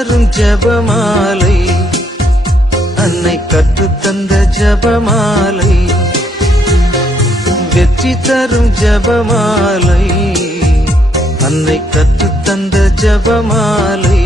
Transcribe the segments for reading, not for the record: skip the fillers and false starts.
தரும் ஜபமாலை, அன்னை கற்றுத்தந்த ஜபமாலை, வெற்றி தரும் ஜபமாலை, அன்னை கற்றுத்தந்த ஜபமாலை.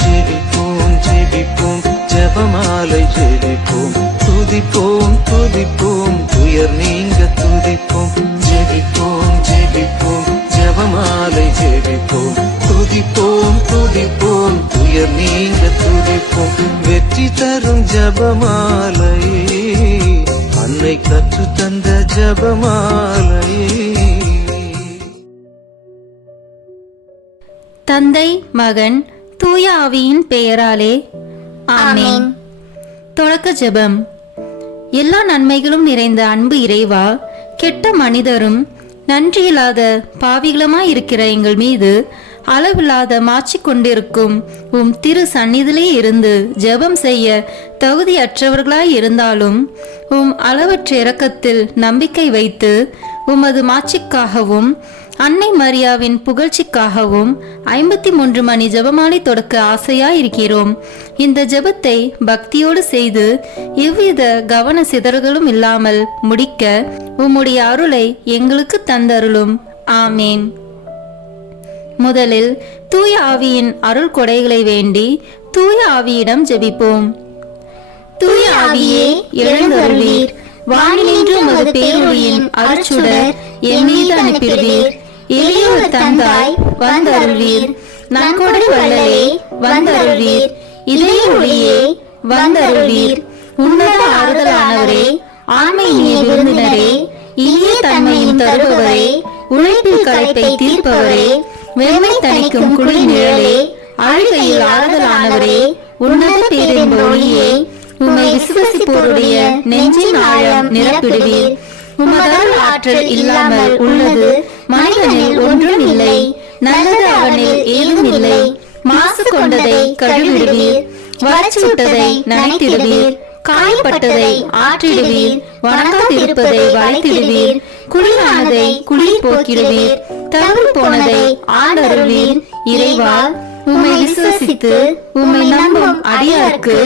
ஜெபிப்போம் ஜெபிப்போம் ஜபமாலை ஜெபிப்போம், துதிப்போம் துதிப்போம் துயர் நீங்க துதிப்போம். ஜெபிப்போம் ஜெபிப்போம் ஜபமாலை ஜெபிப்போம், துதிப்போம் துதிப்போம் துயர் நீங்க துதிப்போம். வெற்றி தரும் ஜபமாலை, அன்னை கற்று தந்த ஜபமாலை. தந்தை மகன் தூய ஆவியின் பெயராலே ஆமென். தொடக்க ஜெபம். எல்லா நன்மைகளும் நிறைந்த அன்பு இறைவா, கெட்ட மனிதரும் நன்றியில்லாத பாவிகளுமாயிருக்கிற எங்கள் மீது அளவில்லாத மாற்றி கொண்டிருக்கும் உம் திரு சந்நிதியிலே இருந்து ஜெபம் செய்ய தகுதியற்றவர்களாய் இருந்தாலும் உம் அளவற்ற இரக்கத்தில் நம்பிக்கை வைத்து உமது மாட்சிக்காகவும் அன்னை மரியாவின் புகழ்ச்சிக்காகவும் 53 மணி ஜெபமாலை தொடக்க ஆசையாயிருக்கிறோம். இந்த ஜெபத்தை பக்தியோடு செய்து எவ்வித கவன சிதறல்களும் இல்லாமல் முடிக்க உம்முடைய அருளை எங்களுக்கு தந்தருளும். ஆமேன். முதலில் தூய ஆவியின் அருள் கொடைகளை வேண்டி தூய ஆவியிடம் ஜெபிப்போம். தூய ஆவியே எழுந்தருளீர், வானினின்று உமது பேரொளியின் அருட்சுடர் என் மீது அனுப்பிடுவீர். எளியோர் தந்தாய் வந்தருள்வீர், நன்கொடை வள்ளலே வந்தருள்வீர், இதய ஒளியே வந்தருள்வீர். உன்னத ஆறுதலானவரே, ஆண்மை இனிய விருந்தினரே, இனிய தன்மையும் தருபவரே, உழைப்பில் களைப்பை தீர்ப்பவரே, வெறுமை தணிக்கும் குளிர் நிழலே, அழுகையில் ஆறுதலானவரே, உன்னத பேரின்ப ஒளியே, உம்மை விசுவசிப்போருடைய நெஞ்சின் ஆழம் நிரப்பிடுவீர். உமதருள் ஆற்றல் இல்லாமல் உள்ளது மனிதனில் ஒன்றும் இல்லை, நல்லது அவனில் ஏதும் இல்லை. மாசு கொண்டதை கழுவிடுவீர், வறட்சி விட்டதை நனைத்திடுவீர், காயப்பட்டதை ஆற்றிடுவீர், வணங்காதிருப்பதை வளைத்திடுவீர், குளிரானதை குளிர் போக்கிடுவீர், தவறு போனதை ஆண்டருள்வீர். இறைவா, உம்மை விசுவசித்து உம்மை நம்பும் அடியாருக்கு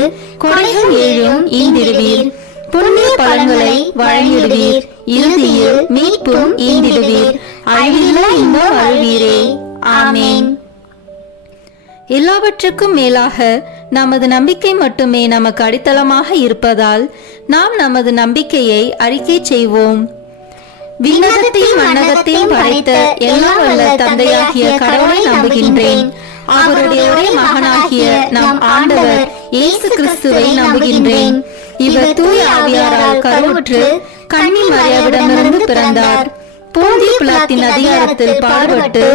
கொடைகள் ஏழும் ஈந்திடுவீர், புண்ணிய பலன்களை வழங்கிடுவீர், இறுதியில் மீட்பும் ஈந்திடுவீர், அழிவில்லா இன்பம் அருள்வீரே. ஆமேன். எல்லாவற்றுக்கும் மேலாக நமது நம்பிக்கை மட்டுமே நமக்கு அடித்தளமாக இருப்பதால் நாம் நமது நம்பிக்கையை அறிக்கை செய்வோம். விண்ணகத்தையும் மண்ணகத்தையும் படைத்த எல்லாம் வல்ல தந்தையாகிய கடவுளை நம்புகின்றேன். அவருடைய ஒரே மகனாகிய நம் ஆண்டவர் இயேசு கிறிஸ்துவை நம்புகின்றேன். இவர் தூய ஆவியாரால் கருவுற்று கன்னி மரியாவிடமிருந்து பிறந்தார். போந்திய பிலாத்தின் அதிகாரத்தில் பாடுபட்டு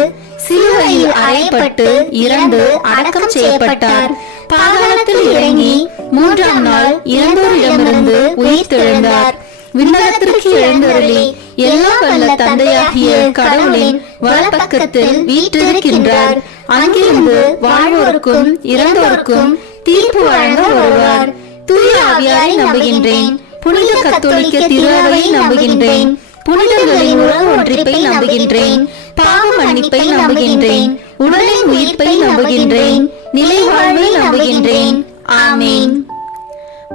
சிலுவையில் அறையப்பட்டு இறந்து அடக்கம் செய்யப்பட்டார். பாதாளத்தில் இறங்கி 3ஆம் நாள் இறந்தோரிடமிருந்து உயிர் தெழுந்தார். விண்ணகத்திற்கு எழுந்தருளி எல்லா வல்ல தந்தையாகிய கடவுளின் வலப்பக்கத்தில் வீற்றிருக்கின்றார். அங்கிருந்து வாழ்வோருக்கும் இறந்தோருக்கும் தீர்ப்பு வழங்க வருவார். தூய ஆவியாரை நம்புகின்றேன். புனித கத்தோலிக்க திருஅவையை நம்புகின்றேன். புனிதர்களின் உறவு ஒன்றிப்பை நம்புகின்றேன். பாவ மன்னிப்பை நம்புகின்றேன். உடலின் உயிர்ப்பை நம்புகின்றேன். நிலை வாழ்வை நம்புகின்றேன். ஆமேன்.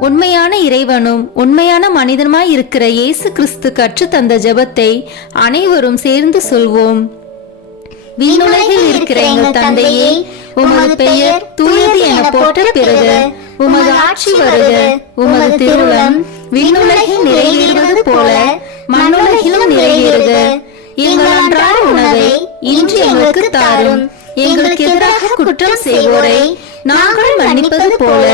உண்மையான இறைவனும் உண்மையான மனிதனுமாய் இருக்கிற இயேசு கிறிஸ்து கற்று தந்த ஜெபத்தை அனைவரும் சேர்ந்து சொல்வோம். விண்ணுலகில் இருக்கிற எங்கள் தந்தையே, உமது பெயர் தூயது என போற்ற பெறுக. உமது ஆட்சி வருக. உமது திருவுளம் விண்ணுலகில் நிறைவேறுவது போல மண்ணுலகிலும் நிறைவேறுக. எங்கள் அன்றாட உணவை இன்று எங்களுக்கு தாரும். எங்களுக்கு எதிராக குற்றம் செய்வோரை நாங்கள் மன்னிப்பது போல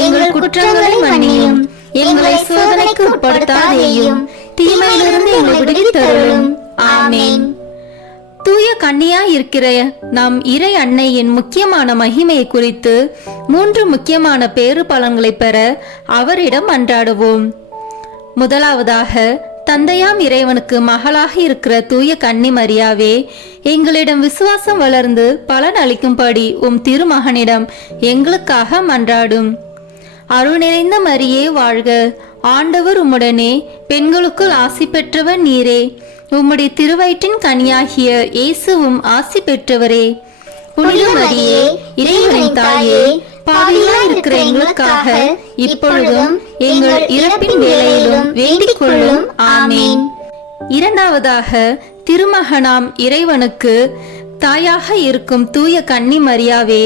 எங்கள் குற்றங்களை மன்னியும். எங்களை சோதனைக்கு உட்படுத்தாதேயும், தீமையிலிருந்து எங்களை விடுவித்தருளும். ஆமேன். தூய கன்னியாய் இருக்கிற நம் இறை அன்னையின் முக்கியமான மகிமையை குறித்து 3 முக்கியமான பேறு பலன்களை பெற அவரிடம் அன்றாடுவோம். முதலாவதாக, தந்தையாம் இறைவனுக்கு மகளாக இருக்கிற தூய கன்னி மரியாவே, எங்களிடம் விசுவாசம் வளர்ந்து பலன் அளிக்கும்படி உம் திருமகனிடம் எங்களுக்காக மன்றாடும். அருள் நிறைந்த மரியே வாழ்க. ஆண்டவர் உம்முடனே, பெண்களுக்குள் ஆசி பெற்றவர் நீரே. உம்முடைய திருவயிற்றின் கனியாகிய இயேசுவும் ஆசி பெற்றவரே. புனித மரியே இறைவனின் தாயே, பாவிகளாய் இருக்கிற எங்களுக்காக இப்பொழுதும் எங்கள் இறப்பின் வேளையிலும் வேண்டிக் கொள்ளும். ஆமேன். இரண்டாவதாக, திருமகனாம் இறைவனுக்கு தாயாக இருக்கும் தூய கன்னி மரியாவே,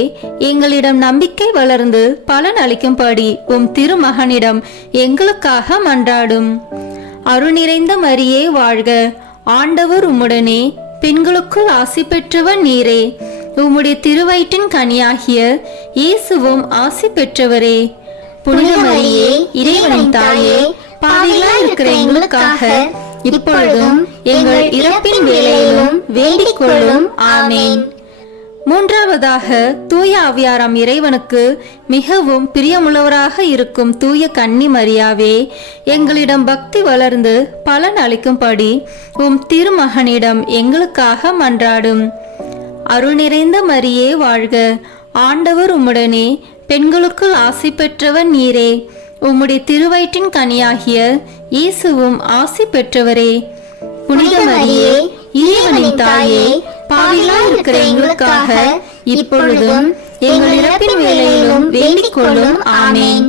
எங்களிடம் நம்பிக்கை வளர்ந்து பலன் அளிக்கும்படி உம் திருமகனிடம் எங்களுக்காக மன்றாடும். அருள் நிறைந்த மரியே வாழ்க, ஆண்டவர் உம்முடனே, பெண்களுக்குள் ஆசி பெற்றவர் நீரே, உம்முடைய திருவயிற்றின் கனியாகிய இயேசுவும் ஆசி பெற்றவரே. புனித மரியே இறைவனின் தாயே, பாவிகளாய் இருக்கிற எங்களுக்காக இப்பொழுதும் எங்கள் இறப்பின் வேளையிலும் வேண்டிக் கொள்ளும். ஆமேன். மூன்றாவதாக, தூய ஆவியாராம் இறைவனுக்கு மிகவும் பிரியமுள்ளவராக இருக்கும் தூய கன்னி மரியாவே, எங்களிடம் பக்தி வளர்ந்து பலன் அளிக்கும்படி உம் திருமகனிடம் எங்களுக்காக மன்றாடும். அருள் நிறைந்த மரியே வாழ்க, ஆண்டவர் உம்முடனே, பெண்களுக்குள் ஆசி பெற்றவர் நீரே, உம்முடைய திருவயிற்றின் கனியாகிய இயேசுவும் ஆசி பெற்றவரே. புனித மரியே இறைவனின் தாயே, பாவிகளாய் இருக்கிற எங்களுக்காக இப்பொழுதும் எங்கள் இறப்பின் வேளையிலும் வேண்டிக் கொள்ளும். ஆமேன்.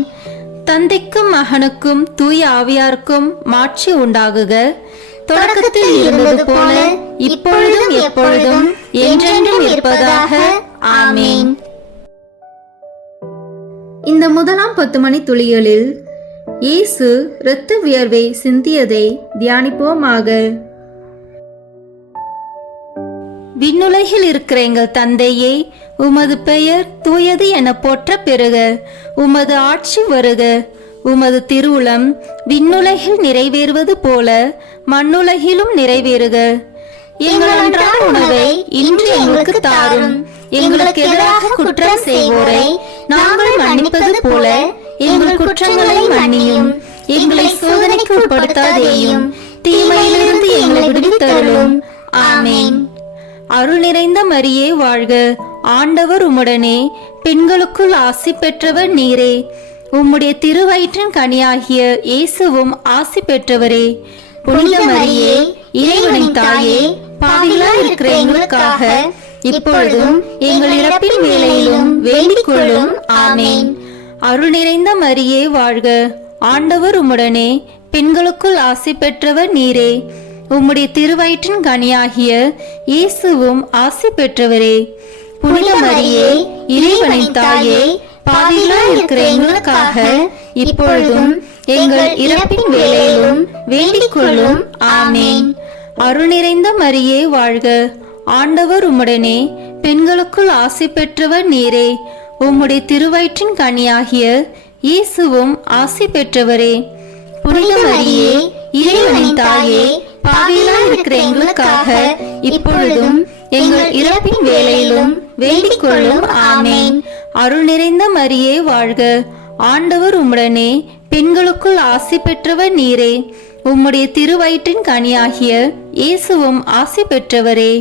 தந்தைக்கும் மகனுக்கும் தூய ஆவியாருக்கும் மாட்சி உண்டாகுக, தொடக்கத்தில் இருந்தது போல இப்பொழுதும் எப்பொழுதும் என்றென்றும் இருப்பதாக. ஆமேன். இந்த முதலாம் 10 மணி துளிகளில் இயேசு இரத்த வியர்வை சிந்தியதை தியானிப்போமாக. விண்ணுலகில் இருக்கிற எங்கள் தந்தையே, உமது பெயர் தூயது என போற்ற பெறுக. உமது ஆட்சி வருக. உமது திருவுளம் விண்ணுலகில் நிறைவேறுவது போல மண்ணுலகிலும் நிறைவேறுக. எங்கள் அன்றாட உணவை இன்று எங்களுக்கு தாரும். எங்களுக்கு எதிராக குற்றம் செய்வோரை நாங்கள் மன்னிப்பது போல எங்கள் குற்றங்களை மன்னியும். எங்களை சோதனைக்கு உட்படுத்தாதேயும், தீமையிலிருந்து எங்களை விடுவித்தருளும். ஆமேன். அருள் நிறைந்த மரியே வாழ்க, ஆண்டவர் உம்முடனே, பெண்களுக்குள் ஆசி பெற்றவர் நீரே, உம்முடைய திருவயிற்றின் கனியாகிய இயேசுவும் ஆசி பெற்றவரே. புனித மரியே இறைவனின் தாயே, பாவிகளாய் இருக்கிற எங்களுக்காக இப்பொழுதும் எங்கள் இறப்பின் வேளையிலும் வேண்டிக் கொள்ளும். ஆமேன். அருள் நிறைந்த மரியே வாழ்க, ஆண்டவர் உம்முடனே, பெண்களுக்குள் ஆசி பெற்றவர் நீரே, உம்முடைய திருவயிற்றின் கனியாகிய இயேசுவும் ஆசி பெற்றவரே. புனித மரியே இறைவனின் தாயே, பாவிகளாய் இருக்கிற எங்களுக்காக இப்பொழுதும் எங்கள் இறப்பின் வேளையிலும் வேண்டிக் கொள்ளும். ஆமேன். அருள் நிறைந்த மரியே வாழ்க, ஆண்டவர் உம்முடனே, பெண்களுக்குள் ஆசி பெற்றவர் நீரே, உம்முடைய திருவயிற்றின் கனியாகிய இயேசுவும் ஆசி பெற்றவரே. புனித மரியே இறைவனின் தாயே, பாவிகளாய் இருக்கிற எங்களுக்காக இப்பொழுதும் எங்கள் இறப்பின் வேளையிலும் வேண்டிக் கொள்ளும். ஆமேன். அருள் நிறைந்த மரியே வாழ்க, ஆண்டவர் உம்முடனே, பெண்களுக்குள் ஆசி பெற்றவர் நீரே, உம்முடைய திருவயிற்றின் கனியாகிய இயேசுவும் ஆசி பெற்றவரே.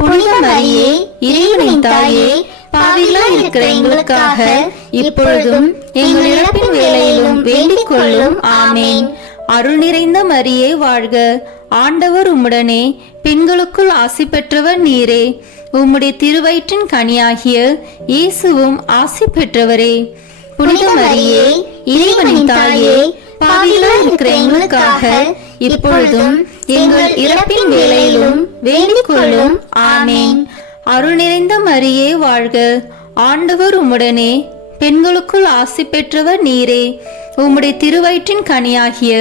புனித மரியே இறைவனின் தாயே, பாவிகளாய் இருக்கிற எங்களுக்காக இப்பொழுதும் எங்கள் இறப்பின் வேளையிலும் வேண்டிக் கொள்ளும். ஆமேன். அருள் நிறைந்த மரியே வாழ்க, ஆண்டவர் உம்முடனே, பெண்களுக்குள் ஆசி பெற்றவர் நீரே, உம்முடைய திருவயிற்றின் கனியாகிய இயேசுவும் ஆசி பெற்றவரே. புனித மரியே இறைவனின் தாயே, பாவிகளாய் இருக்கிற எங்களுக்காக இப்பொழுதும் எங்கள் இறப்பின் வேளையிலும் வேண்டிக் கொள்ளும். ஆமேன். அருள் நிறைந்த மரியே வாழ்க, ஆண்டவர் உம்முடனே, பெண்களுக்குள் ஆசி பெற்றவர் நீரே, உம்முடைய திருவயிற்றின் கனியாகிய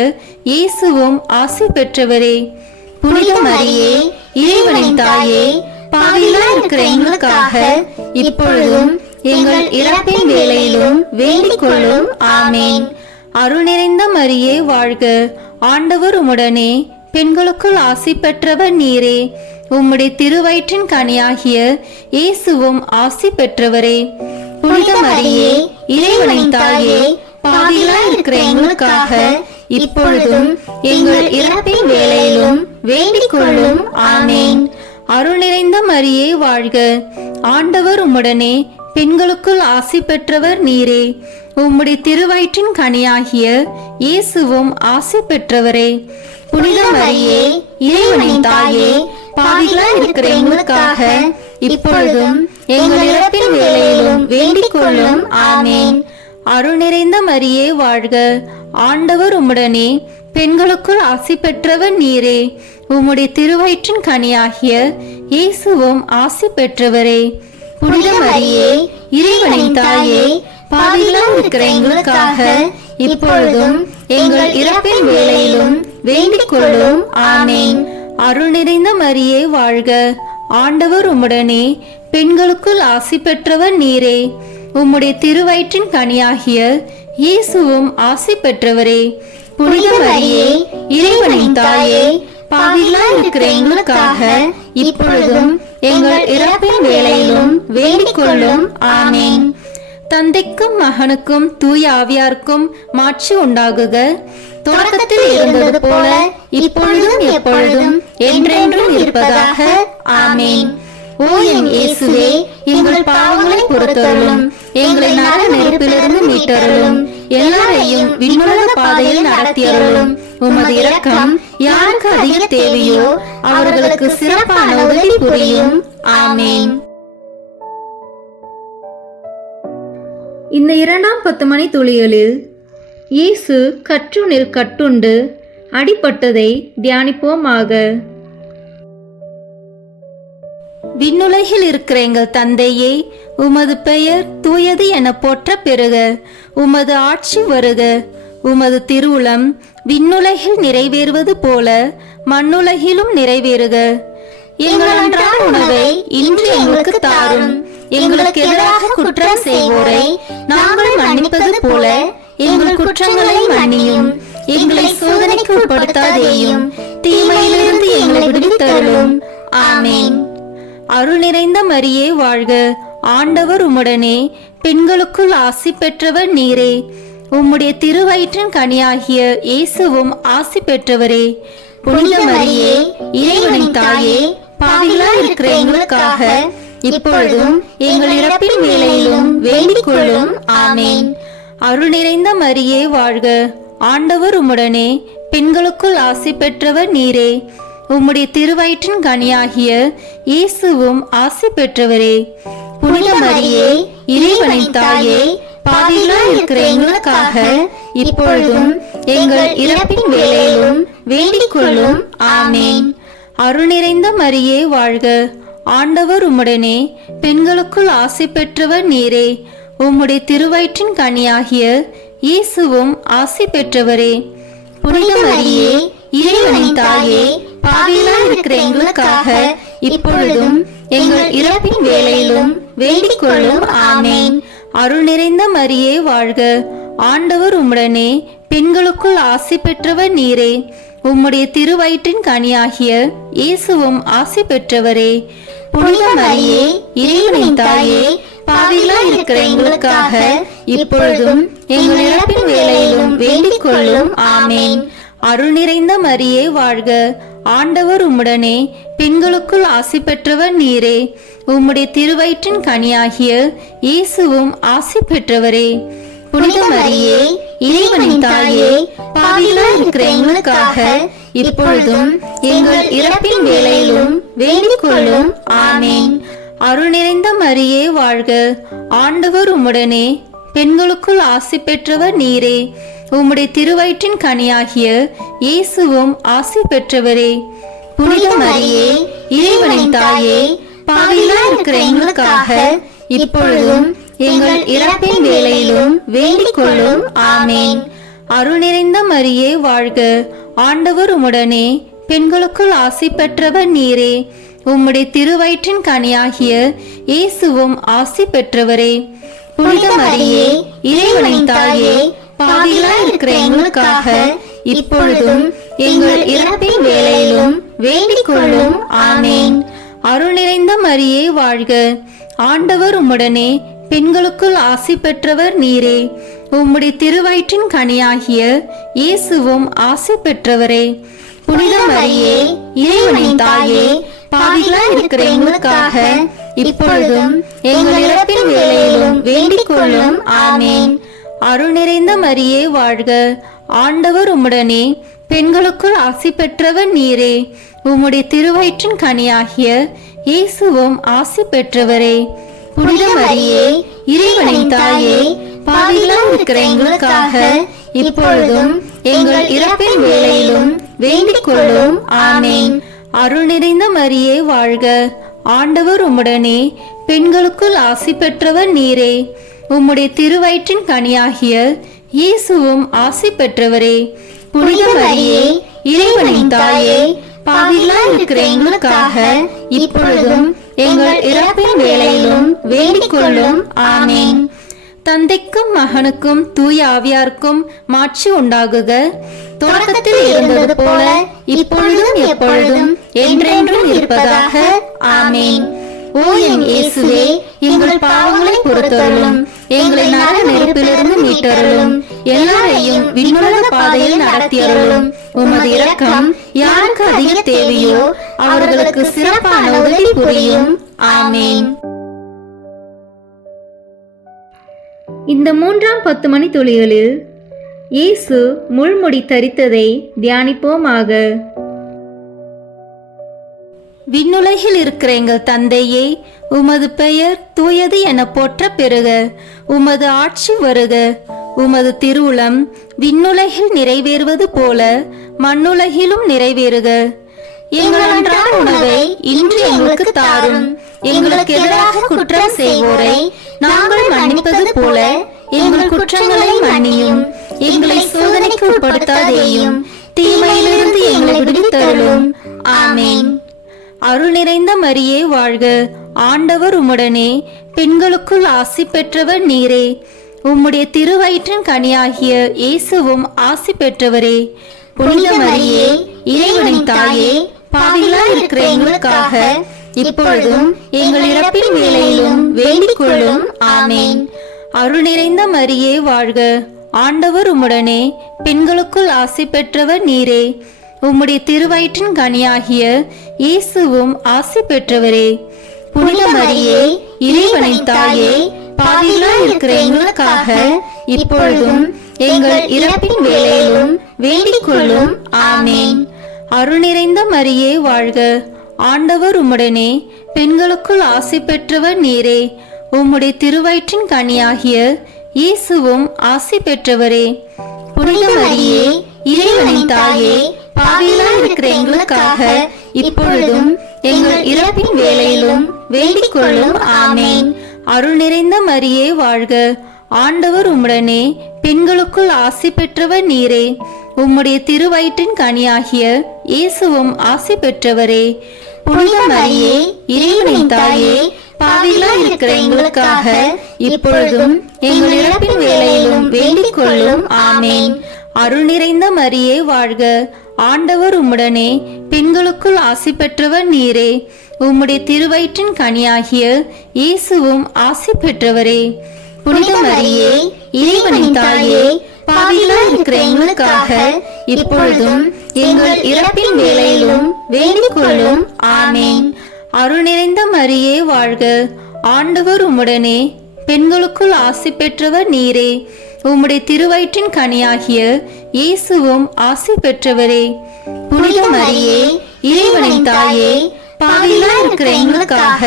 இயேசுவும் ஆசி பெற்றவரே. புனித மரியே இறைவனின் தாயே, பாவிகளாய் இருக்கிற எங்களுக்காக இப்பொழுதும் எங்கள் இறப்பின் வேளையிலும் வேண்டிக் கொள்ளும். ஆமேன். அருள் நிறைந்த மரியே வாழ்க, ஆண்டவர் உம்முடனே, பெண்களுக்குள் ஆசி பெற்றவர் நீரே, உம்முடைய திருவயிற்றின் கனியாகிய இயேசுவும் ஆசி பெற்றவரே. புனித மரியே இறைவனின் தாயே, பாவிகளாய் இருக்கிற எங்களுக்காக இப்பொழுதும் எங்கள் இறப்பின் வேளையிலும் வேண்டிக் கொள்ளும். ஆமேன். அருள் நிறைந்த மரியே வாழ்க, ஆண்டவர் உம்முடனே, பெண்களுக்குள் ஆசி பெற்றவர் நீரே, உம்முடைய திருவயிற்றின் கனியாகிய இயேசுவும் ஆசி பெற்றவரே. புனித மரியே இறைவனின் தாயே, பாவிகளாய் இருக்கிற எங்களுக்காக இப்பொழுதும் எங்கள் இறப்பின் வேளையிலும் வேண்டிக் கொள்ளும். ஆமேன். அருள் நிறைந்த மரியே வாழ்க, ஆண்டவர் உம்முடனே, பெண்களுக்குள் ஆசி பெற்றவர் நீரே. உம்முடைய திருவயிற்றின் கனியாகிய இயேசுவும் ஆசி பெற்றவரே. புனித மரியே, இறைவனின் தாயே, பாவிகளாய் இருக்கிற எங்களுக்காக இப்பொழுதும் எங்கள் இறப்பின் வேளையிலும் வேண்டிக் கொள்ளும். ஆமேன். அருள் நிறைந்த மரியே வாழ்க, ஆண்டவர் உம்முடனே, பெண்களுக்குள் ஆசி பெற்றவர் நீரே. உம்முடைய திருவயிற்றின் கனியாகிய இயேசுவும் ஆசி பெற்றவரே. புனித மரியே, இறைவனின் தாயே, பாவிகளாய் இருக்கிற எங்களுக்காக இப்பொழுதும் எங்கள் இறப்பின் வேளையிலும் வேண்டிக் கொள்ளும். ஆமேன். தந்தைக்கும் மகனுக்கும் தூய ஆவியாருக்கும் மாட்சி உண்டாகுக. தொடக்கத்தில் இருந்தது போல இப்பொழுதும் எப்பொழுதும் என்றென்றும் இருப்பதாக. ஆமேன். ஓ என் இயேசுவே, எங்கள் பாவங்களை பொறுத்தருளும், எங்களை நரக நெருப்பிலிருந்து மீட்டருளும், எல்லாரையும் விண்ணுலக பாதையில் நடத்தியருளும். உமது இரக்கம் யாருக்கு அதிக தேவையோ அவர்களுக்கு சிறப்பான உதவி புரியும். ஆமேன். இந்த 2ஆம் 10 மணி துளிகளில் இயேசு கற்றுணில் கட்டுண்டு அடிபட்டதை தியானிப்போமாக. விண்ணுலகில் இருக்கிற எங்கள் தந்தையே, உமது பெயர் தூயது என போற்ற பெறுக. உமது ஆட்சி வருக. உமது திருவுளம் விண்ணுலகில் நிறைவேறுவது போல மண்ணுலகிலும் நிறைவேறுக. எங்கள் அன்றாட உணவை இன்று எங்களுக்கு தாரும். எங்களுக்கு எதிராக குற்றம் செய்வோரை நாங்கள் மன்னிப்பது போல எங்கள் குற்றங்களை மன்னியும். எங்களை சோதனைக்கு உட்படுத்தாதேயும், தீமையிலிருந்து எங்களை விடுவித்தருளும். ஆமேன். அருள் நிறைந்த மரியே வாழ்க, ஆண்டவர் உம்முடனே, பெண்களுக்குள் ஆசி பெற்றவர் நீரே. உம்முடைய திருவயிற்றின் கனியாகிய இயேசுவும் ஆசி பெற்றவரே. புனித மரியே, இறைவனின் தாயே, பாவிகளாய் இருக்கிற எங்களுக்காக இப்பொழுதும் எங்கள் இறப்பின் வேளையிலும் வேண்டிக் கொள்ளும். ஆமேன். அருள் நிறைந்த மரியே வாழ்க, ஆண்டவர் உம்முடனே, பெண்களுக்குள் ஆசி பெற்றவர் நீரே. உம்முடைய திருவயிற்றின் கனியாகிய இயேசுவும் ஆசி பெற்றவரே. புனித மரியே, இறைவனின் தாயே, பாவிகளாய் இருக்கிற எங்களுக்காக இப்பொழுதும் எங்கள் இறப்பின் வேளையிலும் வேண்டிக் கொள்ளும். ஆமேன். அருள் நிறைந்த மரியே வாழ்க, ஆண்டவர் உம்முடனே, பெண்களுக்குள் ஆசி பெற்றவர் நீரே. உம்முடைய திருவயிற்றின் கனியாகிய இயேசுவும் ஆசி பெற்றவரே. புனித மரியே, இறைவனின் தாயே, பாவிகளாய் இருக்கிற எங்களுக்காக இப்பொழுதும் எங்கள் இறப்பின் வேளையிலும் வேண்டிக் கொள்ளும். ஆமேன். அருள் நிறைந்த மரியே வாழ்க, ஆண்டவர் உம்முடனே, பெண்களுக்குள் ஆசி பெற்றவர் நீரே. உம்முடைய திருவயிற்றின் கனியாகிய இயேசுவும் ஆசி பெற்றவரே. புனித மரியே, இறைவனின் தாயே, பாவிகளாய் இருக்கிற எங்களுக்காக இப்பொழுதும் எங்கள் இறப்பின் வேளையிலும் வேண்டிக் கொள்ளும். ஆமேன். அருள் நிறைந்த மரியே வாழ்க, ஆண்டவர் உம்முடனே, பெண்களுக்குள் ஆசி பெற்றவர் நீரே. உம்முடைய திருவயிற்றின் கனியாகிய இயேசுவும் ஆசி பெற்றவரே. புனித மரியே, இறைவனின் தாயே, பாவிகளாய் இருக்கிற எங்களுக்காக இப்பொழுதும் எங்கள் இறப்பின் வேளையிலும் வேண்டிக் கொள்ளும். ஆமேன். அருள் நிறைந்த மரியே வாழ்க, ஆண்டவர் உம்முடனே, பெண்களுக்குள் ஆசி பெற்றவர் நீரே. உம்முடைய திருவயிற்றின் கனியாகிய இயேசுவும் ஆசி பெற்றவரே. புனித மரியே, இறைவனின் தாயே, பாவிகளாய் இருக்கிற எங்களுக்காக இப்பொழுதும் எங்கள் இறப்பின் வேளையிலும் வேண்டிக் கொள்ளும். ஆமேன். அருள் நிறைந்த மரியே வாழ்க, ஆண்டவர் உம்முடனே, பெண்களுக்குள் ஆசி பெற்றவர் நீரே. உம்முடைய திருவயிற்றின் கனியாகிய இயேசுவும் ஆசி பெற்றவரே. புனித மரியே, இறைவனின் தாயே, பாவிகளாய் இருக்கிற எங்களுக்காக இப்பொழுதும் எங்கள் இறப்பின் வேளையிலும் வேண்டிக் கொள்ளும். ஆமேன். அருள் நிறைந்த மரியே வாழ்க, ஆண்டவர் உம்முடனே, பெண்களுக்குள் ஆசி பெற்றவர் நீரே. உம்முடைய திருவயிற்றின் கனியாகிய இயேசுவும் ஆசி பெற்றவரே. புனித மரியே, இறைவனின் தாயே, பாவிகளாய் இருக்கிற எங்களுக்காக இப்பொழுதும் எங்கள் இறப்பின் வேளையிலும் வேண்டிக் கொள்ளும். ஆமேன். அருள் நிறைந்த மரியே வாழ்க, ஆண்டவர் உம்முடனே, பெண்களுக்குள் ஆசி பெற்றவர் நீரே. உம்முடைய திருவயிற்றின் கனியாகிய இயேசுவும் ஆசி பெற்றவரே. புனித மரியே, இறைவனின் தாயே, பாவிகளாய் இருக்கிற எங்களுக்காக இப்பொழுதும் எங்கள் இறப்பின் வேளையிலும் வேண்டிக் கொள்ளும். ஆமென். அருள் நிறைந்த மரியே வாழ்க, ஆண்டவர் உம்முடனே, பெண்களுக்குள் ஆசி பெற்றவர் நீரே. உம்முடைய திருவயிற்றின் கனியாகிய இயேசுவும் ஆசி பெற்றவரே. புனித மரியே, இறைவனின் தாயே, பாவிகளாய் இருக்கிற எங்களுக்காக இப்பொழுதும் எங்கள் இறப்பின் வேளையிலும் வேண்டிக் கொள்ளும். ஆமென். தந்தைக்கும் மகனுக்கும் தூய ஆவியாருக்கும் மாட்சி உண்டாகுக. தொடக்கத்தில் இருந்தது போல இப்பொழுதும் எப்பொழுதும் என்றென்றும் இருப்பதாக. ஆமென். ஓ என் இயேசுவே, எங்கள் பாவங்களை பொறுத்தருளும், எங்களை நரக நெருப்பிலிருந்து மீட்டருளும், எல்லாரையும் விண்ணுலக பாதையில் நடத்தியருளும். உமது இரக்கம் யாருக்கு அதிக தேவையோ அவர்களுக்கு சிறப்பான உதவி புரியும். ஆமென். இந்த 3ஆம் 10 மணி துளிகளில் இயேசு முள்முடி தரித்ததை தியானிப்போமாக. விண்ணுலகில் இருக்கிற எங்கள் தந்தையே, உமது பெயர் தூயது என போற்ற பெறுக. உமது ஆட்சி வருக. உமது திருவுளம் விண்ணுலகில் நிறைவேறுவது போல மண்ணுலகிலும் நிறைவேறுக. எங்கள் அன்றாட உணவை இன்று எங்களுக்கு தாரும். எங்களுக்கு எதிராக குற்றம் செய்வோரை நாங்கள் மன்னிப்பது போல எங்கள் குற்றங்களை மன்னியும். எங்களை சோதனைக்கு உட்படுத்தாதேயும், தீமையிலிருந்து எங்களை விடுவித்தருளும். ஆமென். அருள் நிறைந்த மரியே வாழ்க, ஆண்டவர் உம்முடனே, பெண்களுக்குள் ஆசி பெற்றவர் நீரே. உம்முடைய திருவயிற்றின் கனியாகிய இயேசுவும் ஆசி பெற்றவரே. புனித மரியே, இறைவனின் தாயே, பாவிகளாய் இருக்கிற எங்களுக்காக இப்பொழுதும் எங்கள் இறப்பின் வேளையிலும் வேண்டிக் கொள்ளும். ஆமென். அருள் நிறைந்த மரியே வாழ்க, ஆண்டவர் உம்முடனே, பெண்களுக்குள் ஆசி பெற்றவர் நீரே. உம்முடைய திருவயிற்றின் கனியாகிய இயேசுவும் ஆசி பெற்றவரே. புனித மரியே, இறைவனின் தாயே, பாவிகளாய் இருக்கிற எங்களுக்காக இப்பொழுதும் எங்கள் இறப்பின் வேளையிலும் வேண்டிக் கொள்ளும். ஆமென். அருள் நிறைந்த மரியே வாழ்க, ஆண்டவர் உம்முடனே, பெண்களுக்குள் ஆசி பெற்றவர் நீரே. உம்முடைய திருவயிற்றின் கனியாகிய இயேசுவும் ஆசி பெற்றவரே. புனித மரியே, இறைவனின் தாயே, பாவிகளாய் இருக்கிற எங்களுக்காக இப்பொழுதும் எங்கள் இறப்பின் வேளையிலும் வேண்டிக் கொள்ளும். ஆமென். அருள் நிறைந்த மரியே வாழ்க, ஆண்டவர் உம்முடனே, பெண்களுக்குள் ஆசி பெற்றவர் நீரே. உம்முடைய திருவயிற்றின் கனியாகிய இயேசுவும் ஆசி பெற்றவரே. புனித மரியே, இறைவனின் தாயே, பாவிகளாய் இருக்கிற எங்களுக்காக இப்பொழுதும் எங்கள் இறப்பின் வேளையிலும் வேண்டிக் கொள்ளும். ஆமென். அருள் நிறைந்த மரியே வாழ்க, ஆண்டவர் உம்முடனே, பெண்களுக்குள் ஆசி பெற்றவர் நீரே. உம்முடைய திருவயிற்றின் கனியாகிய இயேசுவும் ஆசி பெற்றவரே. புனித மரியே, இறைவனின் தாயே, பாவிகளாய் இருக்கிற எங்களுக்காக இப்பொழுதும் எங்கள் இறப்பின் வேளையிலும் வேண்டிக் கொள்ளும். ஆமென். அருள் நிறைந்த மரியே வாழ்க, ஆண்டவர் உம்முடனே, பெண்களுக்குள் ஆசி பெற்றவர் நீரே. உம்முடைய திருவயிற்றின் கனியாகிய இயேசுவும் ஆசி பெற்றவரே. புனித மரியே, இறைவனின் தாயே, பாவிகளாய் இருக்கிற எங்களுக்காக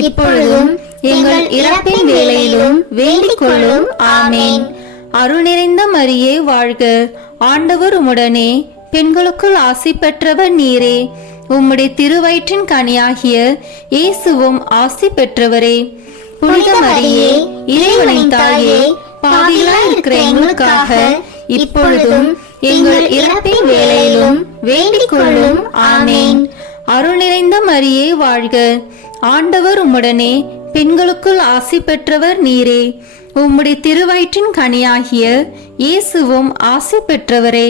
இப்பொழுதும் எங்கள் இறப்பின் வேளையிலும் வேண்டிக் கொள்ளும். ஆமென். அருள் நிறைந்த மரியே வாழ்க, ஆண்டவர் உம்முடனே, பெண்களுக்குள் ஆசி பெற்றவர் நீரே. உம்முடைய திருவயிற்றின் கனியாகிய இயேசுவும் ஆசி பெற்றவரே. புனித மரியே, இறைவனின் தாயே, பாவிகளாய் இருக்கிற எங்களுக்காக இப்பொழுதும் எங்கள் இறப்பின் வேளையிலும் வேண்டிக் கொள்ளும். ஆமென். அருள் நிறைந்த மரியே வாழ்க, ஆண்டவர் உம்முடனே, பெண்களுக்குள் ஆசி பெற்றவர் நீரே. உம்முடைய திருவயிற்றின் கனியாகிய இயேசுவும் ஆசி பெற்றவரே.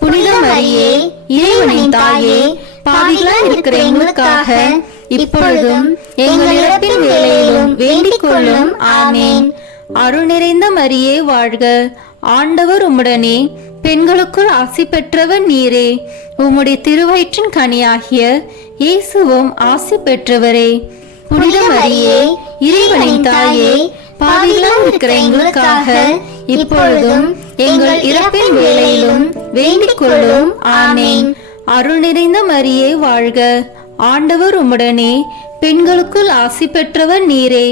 புனித மரியே, இறைவனின் தாயே, பாவிகளாய் இருக்கிற எங்களுக்காக இப்பொழுதும் எங்கள் இறப்பின் வேளையிலும் வேண்டிக் கொள்ளும். ஆமென். அருள் நிறைந்த மரியே வாழ்க, ஆண்டவர் உம்முடனே, பெண்களுக்குள் ஆசி பெற்றவர் நீரே. உம்முடைய திருவயிற்றின் கனியாகிய இயேசுவும் ஆசி பெற்றவரே. புனித மரியே, இறைவனின் தாயே, பாவிகளாய் இருக்கிற எங்களுக்காக இப்பொழுதும் எங்கள் இறப்பின் வேளையிலும் வேண்டிக் கொள்ளும். ஆமென். அருள் நிறைந்த மரியே வாழ்க, ஆண்டவர் உம்முடனே, பெண்களுக்குள் ஆசி பெற்றவர் நீரே.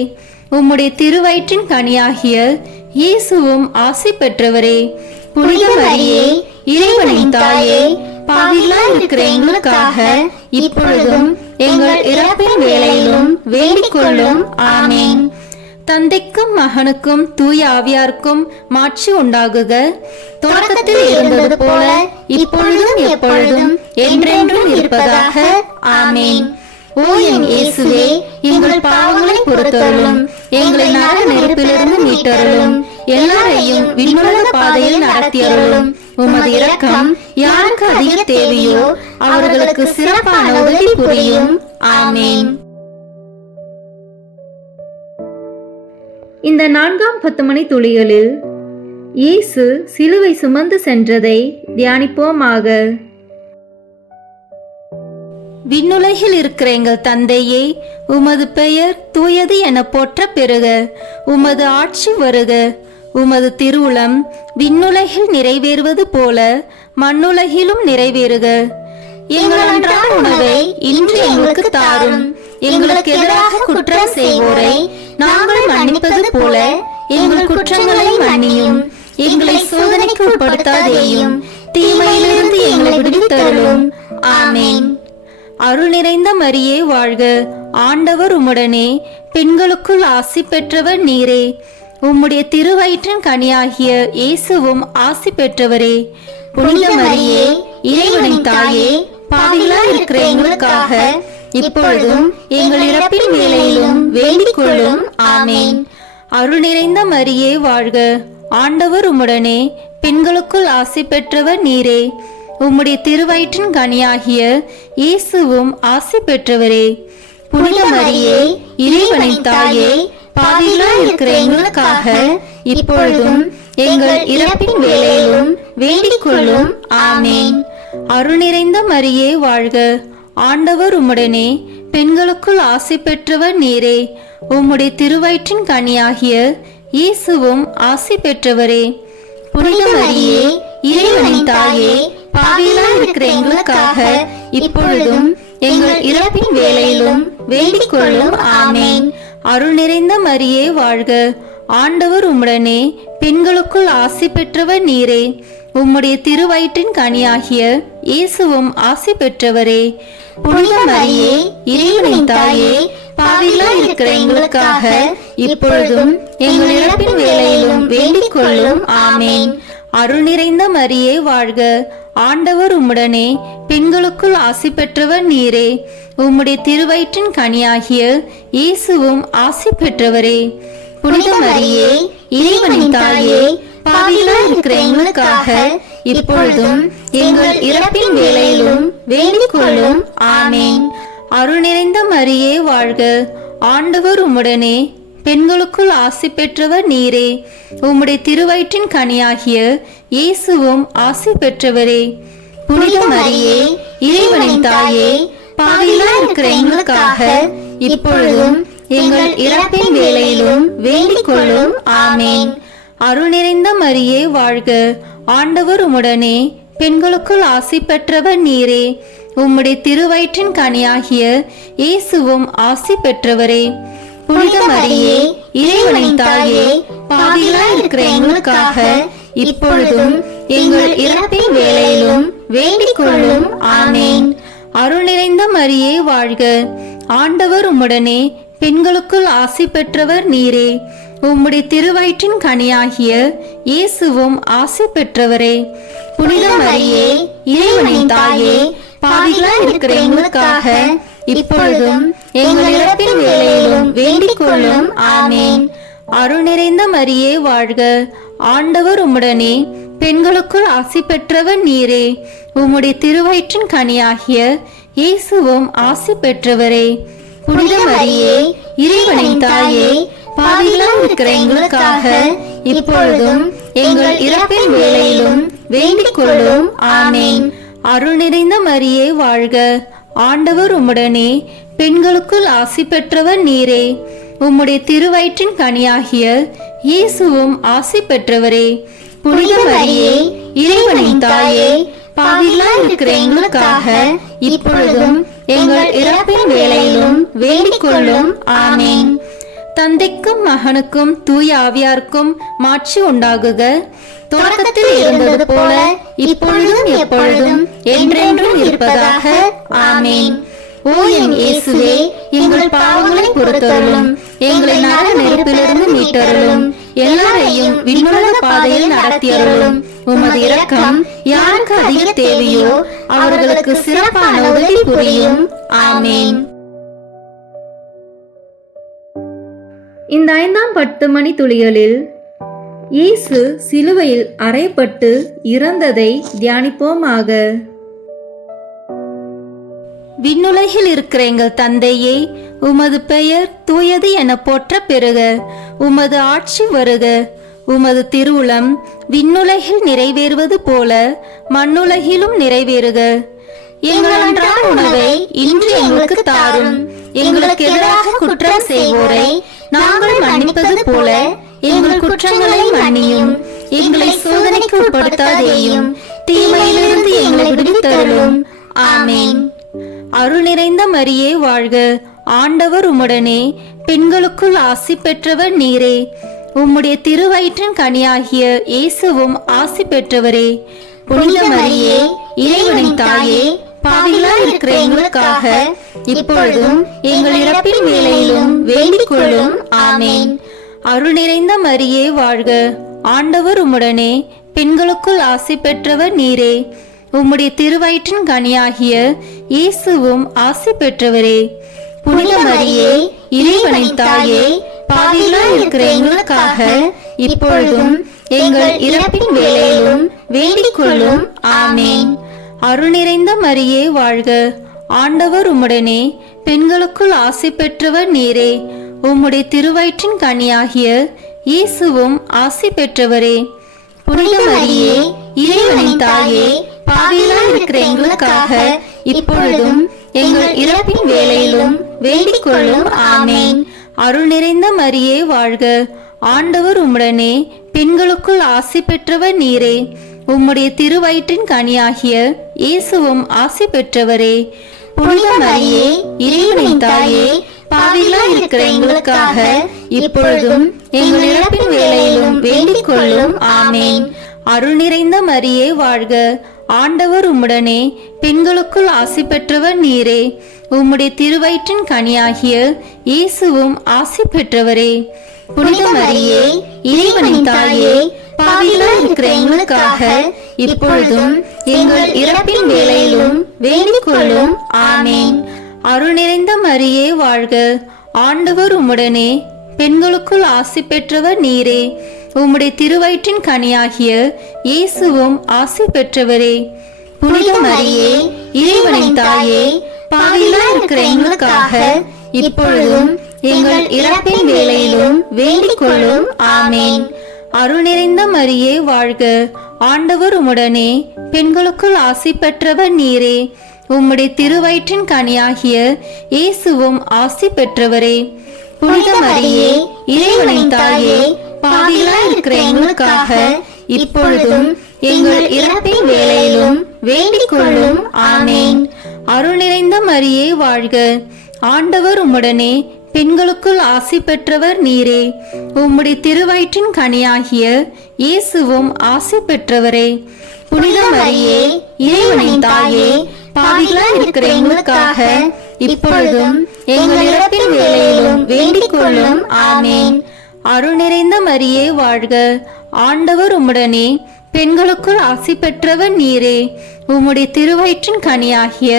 உம்முடைய திருவயிற்றின் கனியாகிய இயேசுவும் ஆசி பெற்றவரே. புனித மரியே, இறைவனின் தாயே, பாவிகளாய் இருக்கிற எங்களுக்காக இப்பொழுதும் எங்கள் இறப்பின் வேளையிலும் வேண்டிக் கொள்ளும். ஆமேன். தந்தைக்கும் மகனுக்கும் தூய ஆவியாருக்கும் மாட்சி உண்டாகுக. தொடக்கத்தில் இருந்தது போல இப்பொழுதும் எப்பொழுதும் என்றென்றும் இருப்பதாக. ஆமேன். ஓ என் இயேசுவே, எங்கள் பாவங்களை பொறுத்தருளும், எங்களை நரக நெருப்பிலிருந்து மீட்டருளும், எல்லாரையும் விண்ணுலக பாதையில் நடத்தியருளும். உமது இரக்கம் யாருக்கு அதிக தேவையோ அவர்களுக்கு சிறப்பான உதவி புரியும். ஆமேன். இந்த 4ஆம் 10 மணி துளிகளில் இயேசு சிலுவை சுமந்து சென்றதை தியானிப்போமாக. விண்ணுலகில் இருக்கிற எங்கள் தந்தையே, உமது பெயர் தூயது என போற்ற பெறுக. உமது ஆட்சி வருக. உமது திருவுளம் விண்ணுலகில் நிறைவேறுவது போல மண்ணுலகிலும் நிறைவேறுக. எங்கள் அன்றாட உணவை இன்று எங்களுக்கு தாரும். எங்களுக்கு எதிராக குற்றம் செய்வோரை நாங்கள் மன்னிப்பது போல எங்கள் குற்றங்களை மன்னியும். எங்களை சோதனைக்கு உட்படுத்தாதேயும், தீமையிலிருந்து எங்களை விடுவித்தருளும். ஆமேன். அருள் நிறைந்த மரியே வாழ்க. ஆண்டவர் உம்முடனே, பெண்களுக்குள் ஆசி பெற்றவர் நீரே. உம்முடைய திருவயிற்றின் கனியாகிய இயேசுவும் ஆசி பெற்றவரே. புனித மரியே, இறைவனின் தாயே, பாவிகளாய் இருக்கிற எங்களுக்காக இப்பொழுதும் எங்கள் இறப்பின் வேளையிலும் வேண்டிக் கொள்ளும். ஆமேன். அருள் நிறைந்த மரியே வாழ்க. ஆண்டவர் உம்முடனே, பெண்களுக்குள் ஆசி பெற்றவர் நீரே. உம்முடைய திருவயிற்றின் கனியாகிய இயேசுவும் ஆசி பெற்றவரே. புனித மரியே, இறைவனின் தாயே, பாவிகளாய் இருக்கிற எங்களுக்காக இப்பொழுதும் எங்கள் இறப்பின் வேளையிலும் வேண்டிக் கொள்ளும். ஆமேன். அருள் நிறைந்த மரியே வாழ்க. ஆண்டவர் உம்முடனே, பெண்களுக்குள் ஆசி பெற்றவர் நீரே. உம்முடைய திருவயிற்றின் கனியாகிய இயேசுவும் ஆசி பெற்றவரே. புனித மரியே, இறைவனின் தாயே, பாவிகளாய் இருக்கிற எங்களுக்காக இப்பொழுதும் எங்கள் இறப்பின் வேளையிலும் வேண்டிக் கொள்ளும். ஆமேன். அருள் நிறைந்த மரியே வாழ்க. ஆண்டவர் உம்முடனே, பெண்களுக்குள் ஆசி பெற்றவர் நீரே. உம்முடைய திருவயிற்றின் கனியாகிய இயேசுவும் ஆசி பெற்றவரே. புனித மரியே, இறைவனின் தாயே, பாவிகளாய் இருக்கிற எங்களுக்காக இப்பொழுதும் எங்கள் இறப்பின் வேளையிலும் வேண்டிக் கொள்ளும். ஆமேன். அருள் நிறைந்த மரியே வாழ்க. ஆண்டவர் உம்முடனே, பெண்களுக்குள் ஆசி பெற்றவர் நீரே. உம்முடைய திருவயிற்றின் கனியாகிய இயேசுவும் ஆசி பெற்றவரே. புனித மரியே, இறைவனின் தாயே, பாவிகளாய் இருக்கிற எங்களுக்காக இப்பொழுதும் எங்கள் இறப்பின் வேளையிலும் வேண்டிக் கொள்ளும். ஆமேன். அருள் நிறைந்த மரியே வாழ்க. ஆண்டவர் உம்முடனே, பெண்களுக்குள் ஆசி பெற்றவர் நீரே. உம்முடைய திருவயிற்றின் கனியாகிய இயேசுவும் ஆசி பெற்றவரே. புனித மரியே, இறைவனின் தாயே, பாவிகளாய் இருக்கிற எங்களுக்காக இப்பொழுதும் எங்கள் இறப்பின் வேளையிலும் வேண்டிக் கொள்ளும். ஆமேன். அருள் நிறைந்த மரியே வாழ்க. ஆண்டவர் உம்முடனே, பெண்களுக்குள் ஆசி பெற்றவர் நீரே. உம்முடைய திருவயிற்றின் கனியாகிய இயேசுவும் ஆசி பெற்றவரே. புனித மரியே, இறைவனின் தாயே, பாவிகளாய் இருக்கிற எங்களுக்காக இப்பொழுதும் எங்கள் இறப்பின் வேளையிலும் வேண்டிக் கொள்ளும். ஆமேன். அருள் நிறைந்த மரியே வாழ்க. ஆண்டவர் உம்முடனே, பெண்களுக்குள் ஆசி பெற்றவர் நீரே. உம்முடைய திருவயிற்றின் கனியாகிய இயேசுவும் ஆசி பெற்றவரே. புனித மரியே, இறைவனின் தாயே, பாவிகளாய் இருக்கிற எங்களுக்காக இப்பொழுதும் எங்கள் இறப்பின் வேளையிலும் வேண்டிக் கொள்ளும். ஆமேன். அருள் நிறைந்த மரியே வாழ்க. ஆண்டவர் உம்முடனே, பெண்களுக்குள் ஆசி பெற்றவர் நீரே. உம்முடைய திருவயிற்றின் கனியாகிய இயேசுவும் ஆசி பெற்றவரே. புனித மரியே, இறைவனின் தாயே, பாவிகளாய் இருக்கிற எங்களுக்காக இப்பொழுதும் எங்கள் இறப்பின் வேளையிலும் வேண்டிக் கொள்ளும். ஆமேன். அருள் நிறைந்த மரியே வாழ்க. ஆண்டவர் உம்முடனே, பெண்களுக்குள் ஆசி பெற்றவர் நீரே. உம்முடைய திருவயிற்றின் கனியாகிய இயேசுவும் ஆசி பெற்றவரே. புனித மரியே, இறைவனின் தாயே, பாவிகளாய் இருக்கிற எங்களுக்காக இப்பொழுதும் எங்கள் இறப்பின் வேளையிலும் வேண்டிக் கொள்ளும். ஆமேன். தந்தைக்கும் மகனுக்கும் தூய ஆவியாருக்கும் மாட்சி உண்டாகுக. தொடக்கத்தில் இருந்தது போல இப்பொழுதும் எப்பொழுதும் என்றென்றும் இருப்பதாக. ஆமேன். ஓ என் இயேசுவே, எங்கள் பாவங்களை பொறுத்தருளும், எங்களை நரக நெருப்பிலிருந்து மீட்டருளும், எல்லாரையும் விண்ணுலக பாதையில் நடத்தியருளும். உமது இரக்கம் யாருக்கு அதிக தேவையோ அவர்களுக்கு சிறப்பான உதவி புரியும். ஆமேன். இந்த 5ஆம் 10 மணி துளிகளில் இயேசு சிலுவையில் அறையப்பட்டு இறந்ததை தியானிப்போமாக. விண்ணுலகில் இருக்கிற எங்கள் தந்தையே, உமது பெயர் தூயது என போற்ற பெறுக. உமது ஆட்சி வருக. உமது திருவுளம் விண்ணுலகில் நிறைவேறுவது போல மண்ணுலகிலும் நிறைவேறுக. எங்கள் அன்றாட உணவை இன்று எங்களுக்கு தாரும். எங்களுக்கு எதிராக குற்றம் செய்வோரை நாங்கள் மன்னிப்பது போல எங்கள் குற்றங்களை மன்னியும். எங்களை சோதனைக்கு உட்படுத்தாதேயும், தீமையிலிருந்து எங்களை விடுவித்தருளும். ஆமேன். அருள் நிறைந்த மரியே வாழ்க. ஆண்டவர் உம்முடனே, பெண்களுக்குள் ஆசி பெற்றவர் நீரே. உம்முடைய திருவயிற்றின் கனியாகிய இயேசுவும் ஆசி பெற்றவரே. புனித மரியே, இறைவனின் தாயே, பாவிகளாய் இருக்கிற எங்களுக்காக இப்பொழுதும் எங்கள் இறப்பின் வேளையிலும் வேண்டிக் கொள்ளும். ஆமேன். அருள் நிறைந்த மரியே வாழ்க. ஆண்டவர் உம்முடனே, பெண்களுக்குள் ஆசி பெற்றவர் நீரே. உம்முடைய திருவயிற்றின் கனியாகிய இயேசுவும் ஆசி பெற்றவரே. புனித மரியே, இறைவனின் தாயே, பாவிகளாய் இருக்கிற எங்களுக்காக இப்பொழுதும் எங்கள் இறப்பின் வேளையிலும் வேண்டிக் கொள்ளும். ஆமேன். அருள் நிறைந்த மரியே வாழ்க. ஆண்டவர் உம்முடனே, பெண்களுக்குள் ஆசி பெற்றவர் நீரே. உம்முடைய திருவயிற்றின் கனியாகிய இயேசுவும் ஆசி பெற்றவரே. புனித மரியே, இறைவனின் தாயே, பாவிகளாய் இருக்கிற எங்களுக்காக இப்பொழுதும் எங்கள் இறப்பின் வேளையிலும் வேண்டிக் கொள்ளும். ஆமேன். அருள் நிறைந்த மரியே வாழ்க. ஆண்டவர் உம்முடனே, பெண்களுக்குள் ஆசி பெற்றவர் நீரே. உம்முடைய திருவயிற்றின் கனியாகிய இயேசுவும் ஆசி பெற்றவரே. புனித மரியே, இறைவனின் தாயே, பாவிகளாய் இருக்கிற எங்களுக்காக இப்பொழுதும் எங்கள் இறப்பின் வேளையிலும் வேண்டிக் கொள்ளும். ஆமேன். அருள் நிறைந்த மரியே வாழ்க. ஆண்டவர் உம்முடனே, பெண்களுக்குள் ஆசி பெற்றவர் நீரே. உம்முடைய திருவயிற்றின் கனியாகிய இயேசுவும் ஆசி பெற்றவரே. புனித மரியே, இறைவனின் தாயே, பாவிகளாய் இருக்கிற எங்களுக்காக இப்பொழுதும் எங்கள் இறப்பின் வேளையிலும் வேண்டிக் கொள்ளும். ஆமேன். அருள் நிறைந்த மரியே வாழ்க. ஆண்டவர் உம்முடனே, பெண்களுக்குள் ஆசி பெற்றவர் நீரே. உம்முடைய திருவயிற்றின் கனியாகிய இயேசுவும் ஆசி பெற்றவரே. புனித மரியே, இறைவனின் தாயே, பாவிகளாய் இருக்கிற எங்களுக்காக இப்பொழுதும் எங்கள் இறப்பின் வேளையிலும் வேண்டிக் கொள்ளும். ஆமேன். அருள் நிறைந்த மரியே வாழ்க. ஆண்டவர் உம்முடனே, பெண்களுக்குள் ஆசி பெற்றவர் நீரே. உம்முடைய திருவயிற்றின் கனியாகிய இயேசுவும் ஆசி பெற்றவரே. புனித மரியே, இறைவனின் தாயே, பாவிகளாய் இருக்கிற எங்களுக்காக இப்பொழுதும் எங்கள் இறப்பின் வேளையிலும் வேண்டிக் கொள்ளும். ஆமேன். அருள் நிறைந்த மரியே வாழ்க. ஆண்டவர் உம்முடனே, பெண்களுக்குள் ஆசி பெற்றவர் நீரே. உம்முடைய திருவயிற்றின் கனியாகிய இயேசுவும் ஆசி பெற்றவரே. புனித மரியே, இறைவனின் தாயே, பாவிகளாய் இருக்கிற எங்களுக்காக இப்பொழுதும் எங்கள் இறப்பின் வேளையிலும் வேண்டிக் கொள்ளும். ஆமேன். அருள் நிறைந்த மரியே வாழ்க. ஆண்டவர் உம்முடனே, பெண்களுக்குள் ஆசி பெற்றவர் நீரே. உம்முடைய திருவயிற்றின் கனியாகிய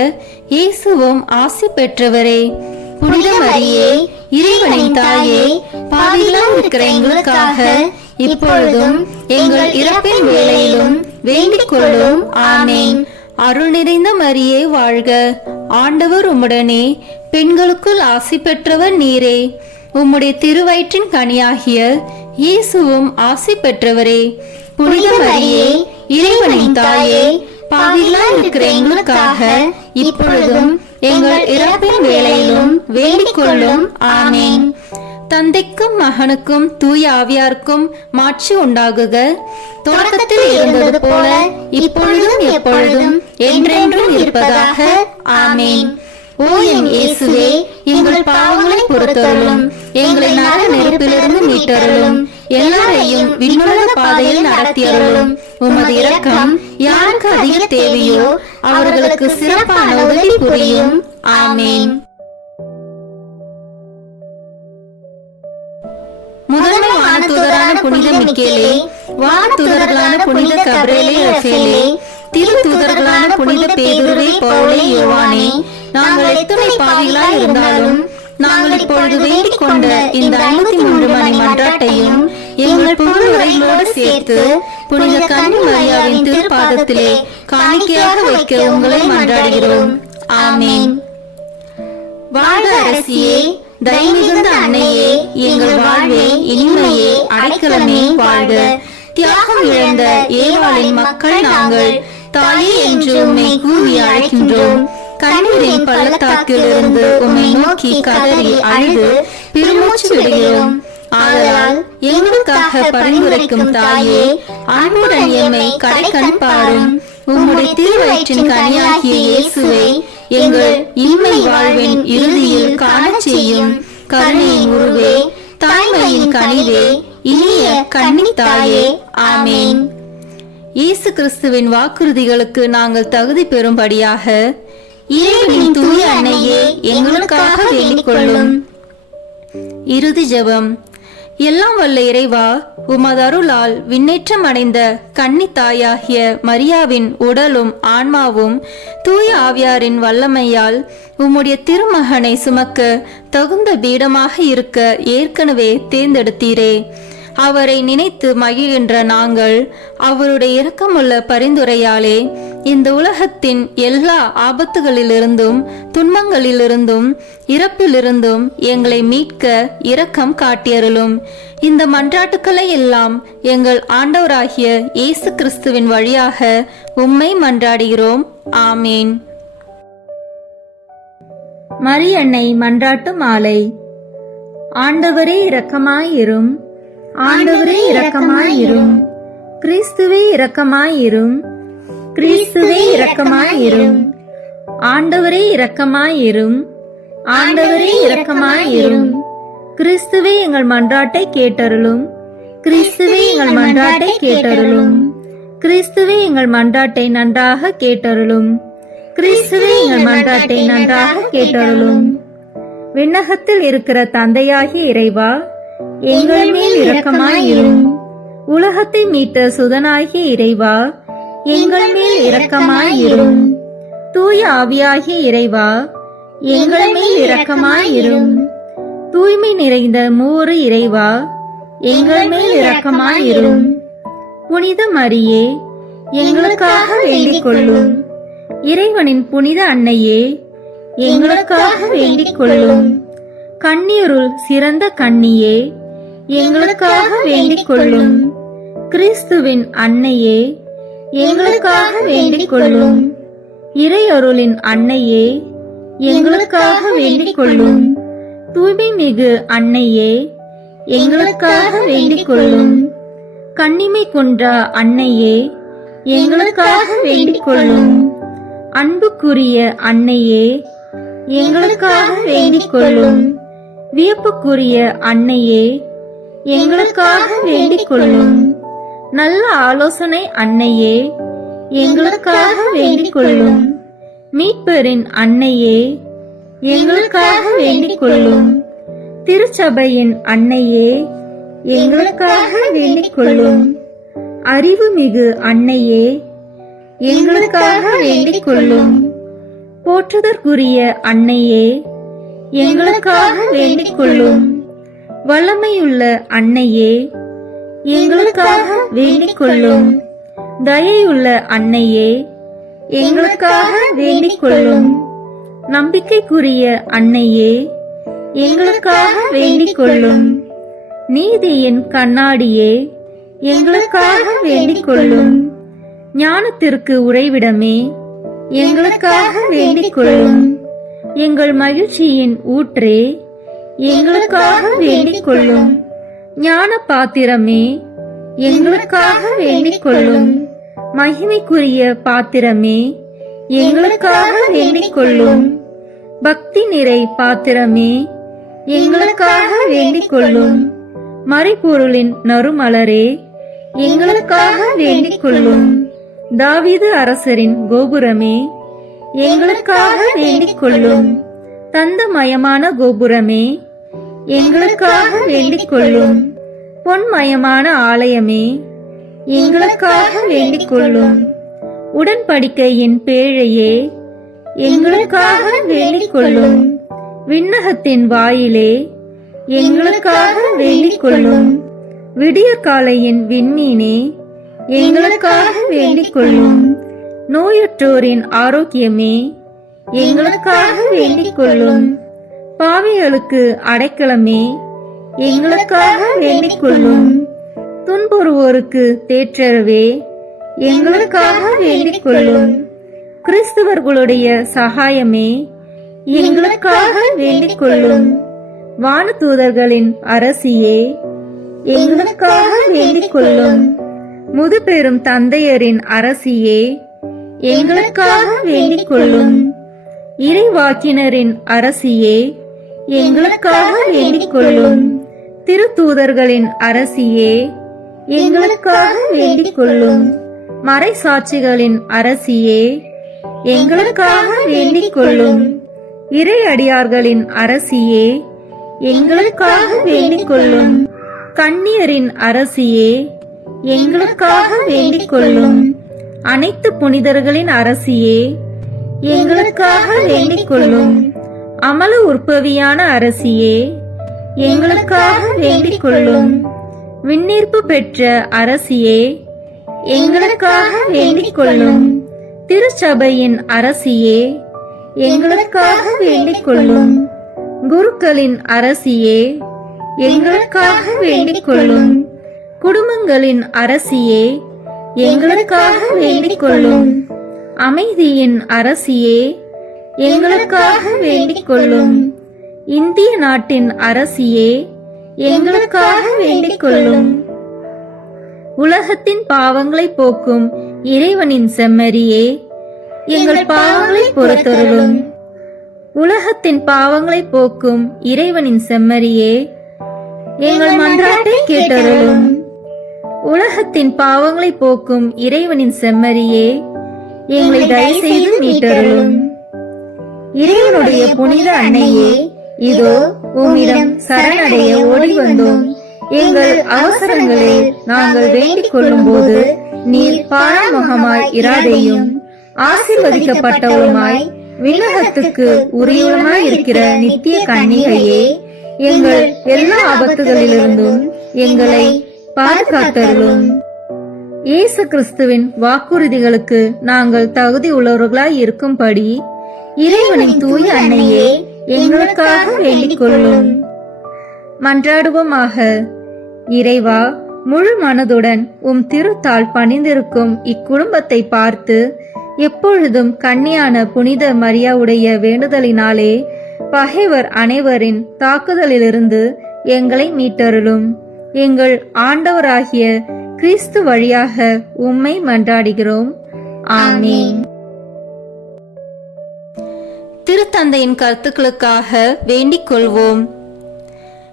இயேசுவும் ஆசி பெற்றவரே. புனித மரியே, இறைவனின் தாயே, பாவிகளாய் இருக்கிற எங்களுக்காக இப்பொழுதும் எங்கள் இறப்பின் வேளையிலும் வேண்டிக் கொள்ளும். ஆமேன். அருள் நிறைந்த மரியே வாழ்க. ஆண்டவர் உம்முடனே, பெண்களுக்குள் ஆசி பெற்றவர் நீரே. உம்முடைய திருவயிற்றின் கனியாகிய இயேசுவும் ஆசி பெற்றவரே. புனித மரியே, இறைவனின் தாயே, பாவிகளாய் இருக்கிற எங்களுக்காக இப்பொழுதும் எங்கள் இறப்பின் வேளையிலும் வேண்டிக் கொள்ளும். ஆமேன். தந்தைக்கும் மகனுக்கும் தூய ஆவியாருக்கும் மாட்சி உண்டாகுக. தொடக்கத்தில் இருந்தது போல இப்பொழுதும் எப்பொழுதும் என்றென்றும் இருப்பதாக. ஆமேன். ஓ என் இயேசுவே, எங்கள் பாவங்களை பொறுத்தருளும், எங்களை நரக நெருப்பிலிருந்து மீட்டருளும், எல்லாரையும் விண்ணுலக பாதையில் நடத்தியருளும். உமது இரக்கம் யாருக்கு அதிக தேவையோ அவர்களுக்கு சிறப்பான உதவி புரியும். ஆமேன். முதன்மை வானதூதரான புனித மிக்கேலே, வானதூதர்களான புனித கபிரியேலே, ரஃபேலே, திருத்தூதர்களான புனித பேதுருவே, பவுலே, யோவானே, நாங்கள் எத்தனை பாவிகளாய் இருந்தாலும் நாங்கள் இப்பொழுது வேண்டிக் கொண்ட இந்த 53 மணி மன்றாட்டையும் எங்கள் புகழுரைகளோடு சேர்த்து புனித கன்னி மரியாவின் திருப்பாதத்திலே காணிக்கையாக வைக்க உங்களை மன்றாடுகிறோம். ஆமேன். வாழ்க அரசியே, தயமிகுந்த அன்னையே, எங்கள் வாழ்வே, இனிமையே, அடைக்கலமே, வாழ்க. தியாகம் இழந்த ஏவாளின் மக்கள் நாங்கள், தாயே என்று உம்மை கூவி அழைக்கின்றோம். கண்ணீரின் பள்ளத்தாக்கில் இருந்து உம்மை நோக்கி கதறி அழுது பெருமூச்சு விடுகிறோம். ஆதலால் எங்களுக்காக பரிந்துரைக்கும் தாயே, அன்புடன் எம்மை கடைக்கண் பாரும். உம்முடைய திருவயிற்றின் கனியாகிய இயேசுவை எங்கள் இன்மை வாழ்வின் இறுதியில் காண செய்யும். கருணையின் உருவே, தாய்மையின் கனிவே, இனிய கன்னித்தாயே. ஆமேன். இயேசு கிறிஸ்துவின் வாக்குறுதிகளுக்கு நாங்கள் தகுதி பெறும்படியாக இறைவனின் தூய அன்னையே, எங்களுக்காக வேண்டிக் கொள்ளும். இறுதி ஜெபம். எல்லாம் வல்ல இறைவா, உமது அருளால் விண்ணேற்றம் அடைந்த கன்னி தாயாகிய மரியாவின் உடலும் ஆன்மாவும் தூய ஆவியாரின் வல்லமையால் உம்முடைய திருமகனை சுமக்க தகுந்த பீடமாக இருக்க ஏற்கனவே தேர்ந்தெடுத்தீரே. அவரை நினைத்து மகிழ்கின்ற நாங்கள் அவருடைய இரக்கமுள்ள பரிந்துரையாலே இந்த உலகத்தின் எல்லா ஆபத்துகளிலிருந்தும் துன்பங்களிலிருந்தும் இறப்பிலிருந்தும் எங்களை மீட்க இரக்கம் காட்டியருளும். இந்த மன்றாட்டுக்களை எல்லாம் எங்கள் ஆண்டவராகிய இயேசு கிறிஸ்துவின் வழியாக உம்மை மன்றாடுகிறோம். ஆமேன். மரியன்னை மன்றாட்டு மாலை. ஆண்டவரே இரக்கமாயிரும், ஆண்டவரே இரக்கமாயிரும், கிறிஸ்துவே இரக்கமாயிரும், கிறிஸ்துவே இரக்கமாயிரும், ஆண்டவரே இரக்கமாயிரும், ஆண்டவரே இரக்கமாயிரும், கிறிஸ்துவே எங்கள் மன்றாட்டை கேட்டருளும், கிறிஸ்துவே எங்கள் மன்றாட்டை கேட்டருளும், கிறிஸ்துவே எங்கள் மன்றாட்டை நன்றாக கேட்டருளும், கிறிஸ்துவே எங்கள் மன்றாட்டை நன்றாக கேட்டருளும். விண்ணகத்தில் இருக்கிற தந்தையாகிய இறைவா, எங்கள் மேல் இரக்கமாயிரும். உலகத்தை மீட்ட சுதனாகிய இறைவா, எங்கள் மேல் இரக்கமாயிரும். தூய ஆவியாகிய இறைவா, எங்கள் மேல் இரக்கமாயிரும். தூய்மை நிறைந்த மூவரு இறைவா, எங்கள் மேல் இரக்கமாயிரும். புனித மரியே, எங்களுக்காக வேண்டிக் கொள்ளும். இறைவனின் புனித அன்னையே, எங்களுக்காக வேண்டிக் கொள்ளும். கன்னியருள் சிறந்த கன்னியே, எங்களுக்காக வேண்டிக் கொள்ளும். கிறிஸ்துவின் அன்னையே, எங்களுக்காக வேண்டிக் கொள்ளும். இறையருளின் அன்னையே, எங்களுக்காக வேண்டிக் கொள்ளும். தூய்மை மிகு அன்னையே, எங்களுக்காக வேண்டிக் கொள்ளும். கன்னிமை கொன்றா அன்னையே, எங்களுக்காக வேண்டிக் கொள்ளும். அன்புக்குரிய அன்னையே, எங்களுக்காக வேண்டிக் கொள்ளும். வியப்புக்குரிய அன்னையே, எங்களுக்காக வேண்டிக் கொள்ளும். நல்ல ஆலோசனை அன்னையே, எங்களுக்காக வேண்டிக் கொள்ளும். மீட்பரின் அன்னையே, எங்களுக்காக வேண்டிக் கொள்ளும். திருச்சபையின் அன்னையே, எங்களுக்காக வேண்டிக் கொள்ளும். அறிவுமிகு அன்னையே, எங்களுக்காக வேண்டிக் கொள்ளும். போற்றுதற்குரிய அன்னையே, எங்களுக்காக வேண்டிக் கொள்ளும். வல்லமையுள்ள அன்னையே, எங்களுக்காக வேண்டிக் கொள்ளும். தயையுள்ள அன்னையே, எங்களுக்காக வேண்டிக் கொள்ளும். நம்பிக்கைக்குரிய அன்னையே, எங்களுக்காக வேண்டிக் கொள்ளும். நீதியின் கண்ணாடியே, எங்களுக்காக வேண்டிக் கொள்ளும். ஞானத்திற்கு உறைவிடமே, எங்களுக்காக வேண்டிக் கொள்ளும். எங்கள் மகிழ்ச்சியின் ஊற்றே, எங்களுக்காக வேண்டிக் கொள்ளும். ஞான பாத்திரமே, எங்களுக்காக வேண்டிக் கொள்ளும். மகிமைக்குரிய பாத்திரமே, எங்களுக்காக வேண்டிக் கொள்ளும். பக்தி நிறை பாத்திரமே, எங்களுக்காக வேண்டிக் கொள்ளும். மறைபொருளின் நறுமலரே, எங்களுக்காக வேண்டிக் கொள்ளும். தாவீது அரசரின் கோபுரமே, எங்களுக்காக வேண்டிக் கொள்ளும். தந்தமயமான கோபுரமே, எங்களுக்காக வேண்டிக் கொள்ளும். பொன்மயமான ஆலயமே, எங்களுக்காக வேண்டிக் கொள்ளும். உடன்படிக்கையின் பேழையே, எங்களுக்காக வேண்டிக் கொள்ளும். விண்ணகத்தின் வாயிலே, எங்களுக்காக வேண்டிக் கொள்ளும். விடிய காலையின் விண்மீனே, எங்களுக்காக வேண்டிக் கொள்ளும். நோயுற்றோரின் ஆரோக்கியமே, எங்களுக்காக வேண்டிக் கொள்ளும். பாவிகளுக்கு அடைக்கலமே, எங்களுக்காக வேண்டிக் கொள்ளும். துன்புறுவோருக்கு தேற்றரவே, எங்களுக்காக வேண்டிக் கொள்ளும். கிறிஸ்தவர்களுடைய சகாயமே, எங்களுக்காக வேண்டிக் கொள்ளும். வானதூதர்களின் அரசியே, எங்களுக்காக வேண்டிக் கொள்ளும். முதுபெரும் தந்தையரின் அரசியே, எங்களுக்காக வேண்டிக் கொள்ளும். இறைவாக்கினரின் அரசியே, எங்களுக்காக வேண்டிக் கொள்ளும். திருத்தூதர்களின் அரசியே, எங்களுக்காக வேண்டிக் கொள்ளும். மறைசாட்சிகளின் அரசியே, எங்களுக்காக வேண்டிக் கொள்ளும். இறையடியார்களின் அரசியே, எங்களுக்காக வேண்டிக் கொள்ளும். கன்னியரின் அரசியே, எங்களுக்காக வேண்டிக் கொள்ளும். அனைத்து புனிதர்களின் அரசியே, எங்களுக்காக வேண்டிக் கொள்ளும். அமல உற்பவியான அரசியே, எங்களுக்காக வேண்டிக் கொள்ளும். விண்ணீர்ப்பு பெற்ற அரசியே, எங்களுக்காக வேண்டிக் கொள்ளும். திருச்சபையின் அரசியே, எங்களுக்காக வேண்டிக் கொள்ளும். குருக்களின் அரசியே, எங்களுக்காக வேண்டிக் கொள்ளும். குடும்பங்களின் அரசியே, எங்களுக்காக வேண்டிக் கொள்ளும். அமைதியின் அரசியே, எங்களுக்காக வேண்டிக் கொள்ளும். இந்திய நாட்டின் அரசியே, எங்களுக்காக வேண்டிக் கொள்ளும். உலகத்தின் பாவங்களை போக்கும் இறைவனின் செம்மறியே, எங்கள் பாவங்களை பொறுத்தருளும். உலகத்தின் பாவங்களை போக்கும் இறைவனின் செம்மறியே, எங்கள் மன்றாட்டை கேட்டருளும். உலகத்தின் பாவங்களை போக்கும் இறைவனின் செம்மறியே, எங்களை தயவு செய்து மீட்டருளும். இறைவனுடைய புனித அன்னையே, இதோ உம்மிடம் சரணடைய ஓடி வந்தோம். எங்கள் அவசரங்களை நாங்கள் வேண்டிக் கொள்ளும் போது நீர் பாராமுகமாய் இராதேயும். ஆசீர்வதிக்கப்பட்டவருமாய் விண்ணகத்துக்கு உரியவருமாய் இருக்கிற நித்திய கன்னிகையே, எங்கள் எல்லா ஆபத்துகளிலிருந்தும் எங்களை பாதுகாத்தருளும். இயேசு கிறிஸ்துவின் வாக்குறுதிகளுக்கு நாங்கள் தகுதி உள்ளவர்களாய் இருக்கும்படி இறைவனின் தூய அன்னையே, எங்களுக்காக வேண்டிக் கொள்ளும். மன்றாடுவோமாக. இறைவா, முழு மனதுடன் உம் திருத்தால் பணிந்திருக்கும் இக்குடும்பத்தை பார்த்து எப்பொழுதும் கன்னியான புனித மரியாவுடைய வேண்டுதலினாலே பகைவர் அனைவரின் தாக்குதலிலிருந்து எங்களை மீட்டருளும். எங்கள் ஆண்டவராகிய கிறிஸ்து வழியாக உம்மை மன்றாடுகிறோம். ஆமென். திருத்தந்தையின் கருத்துக்களுக்காக வேண்டிக் கொள்வோம்.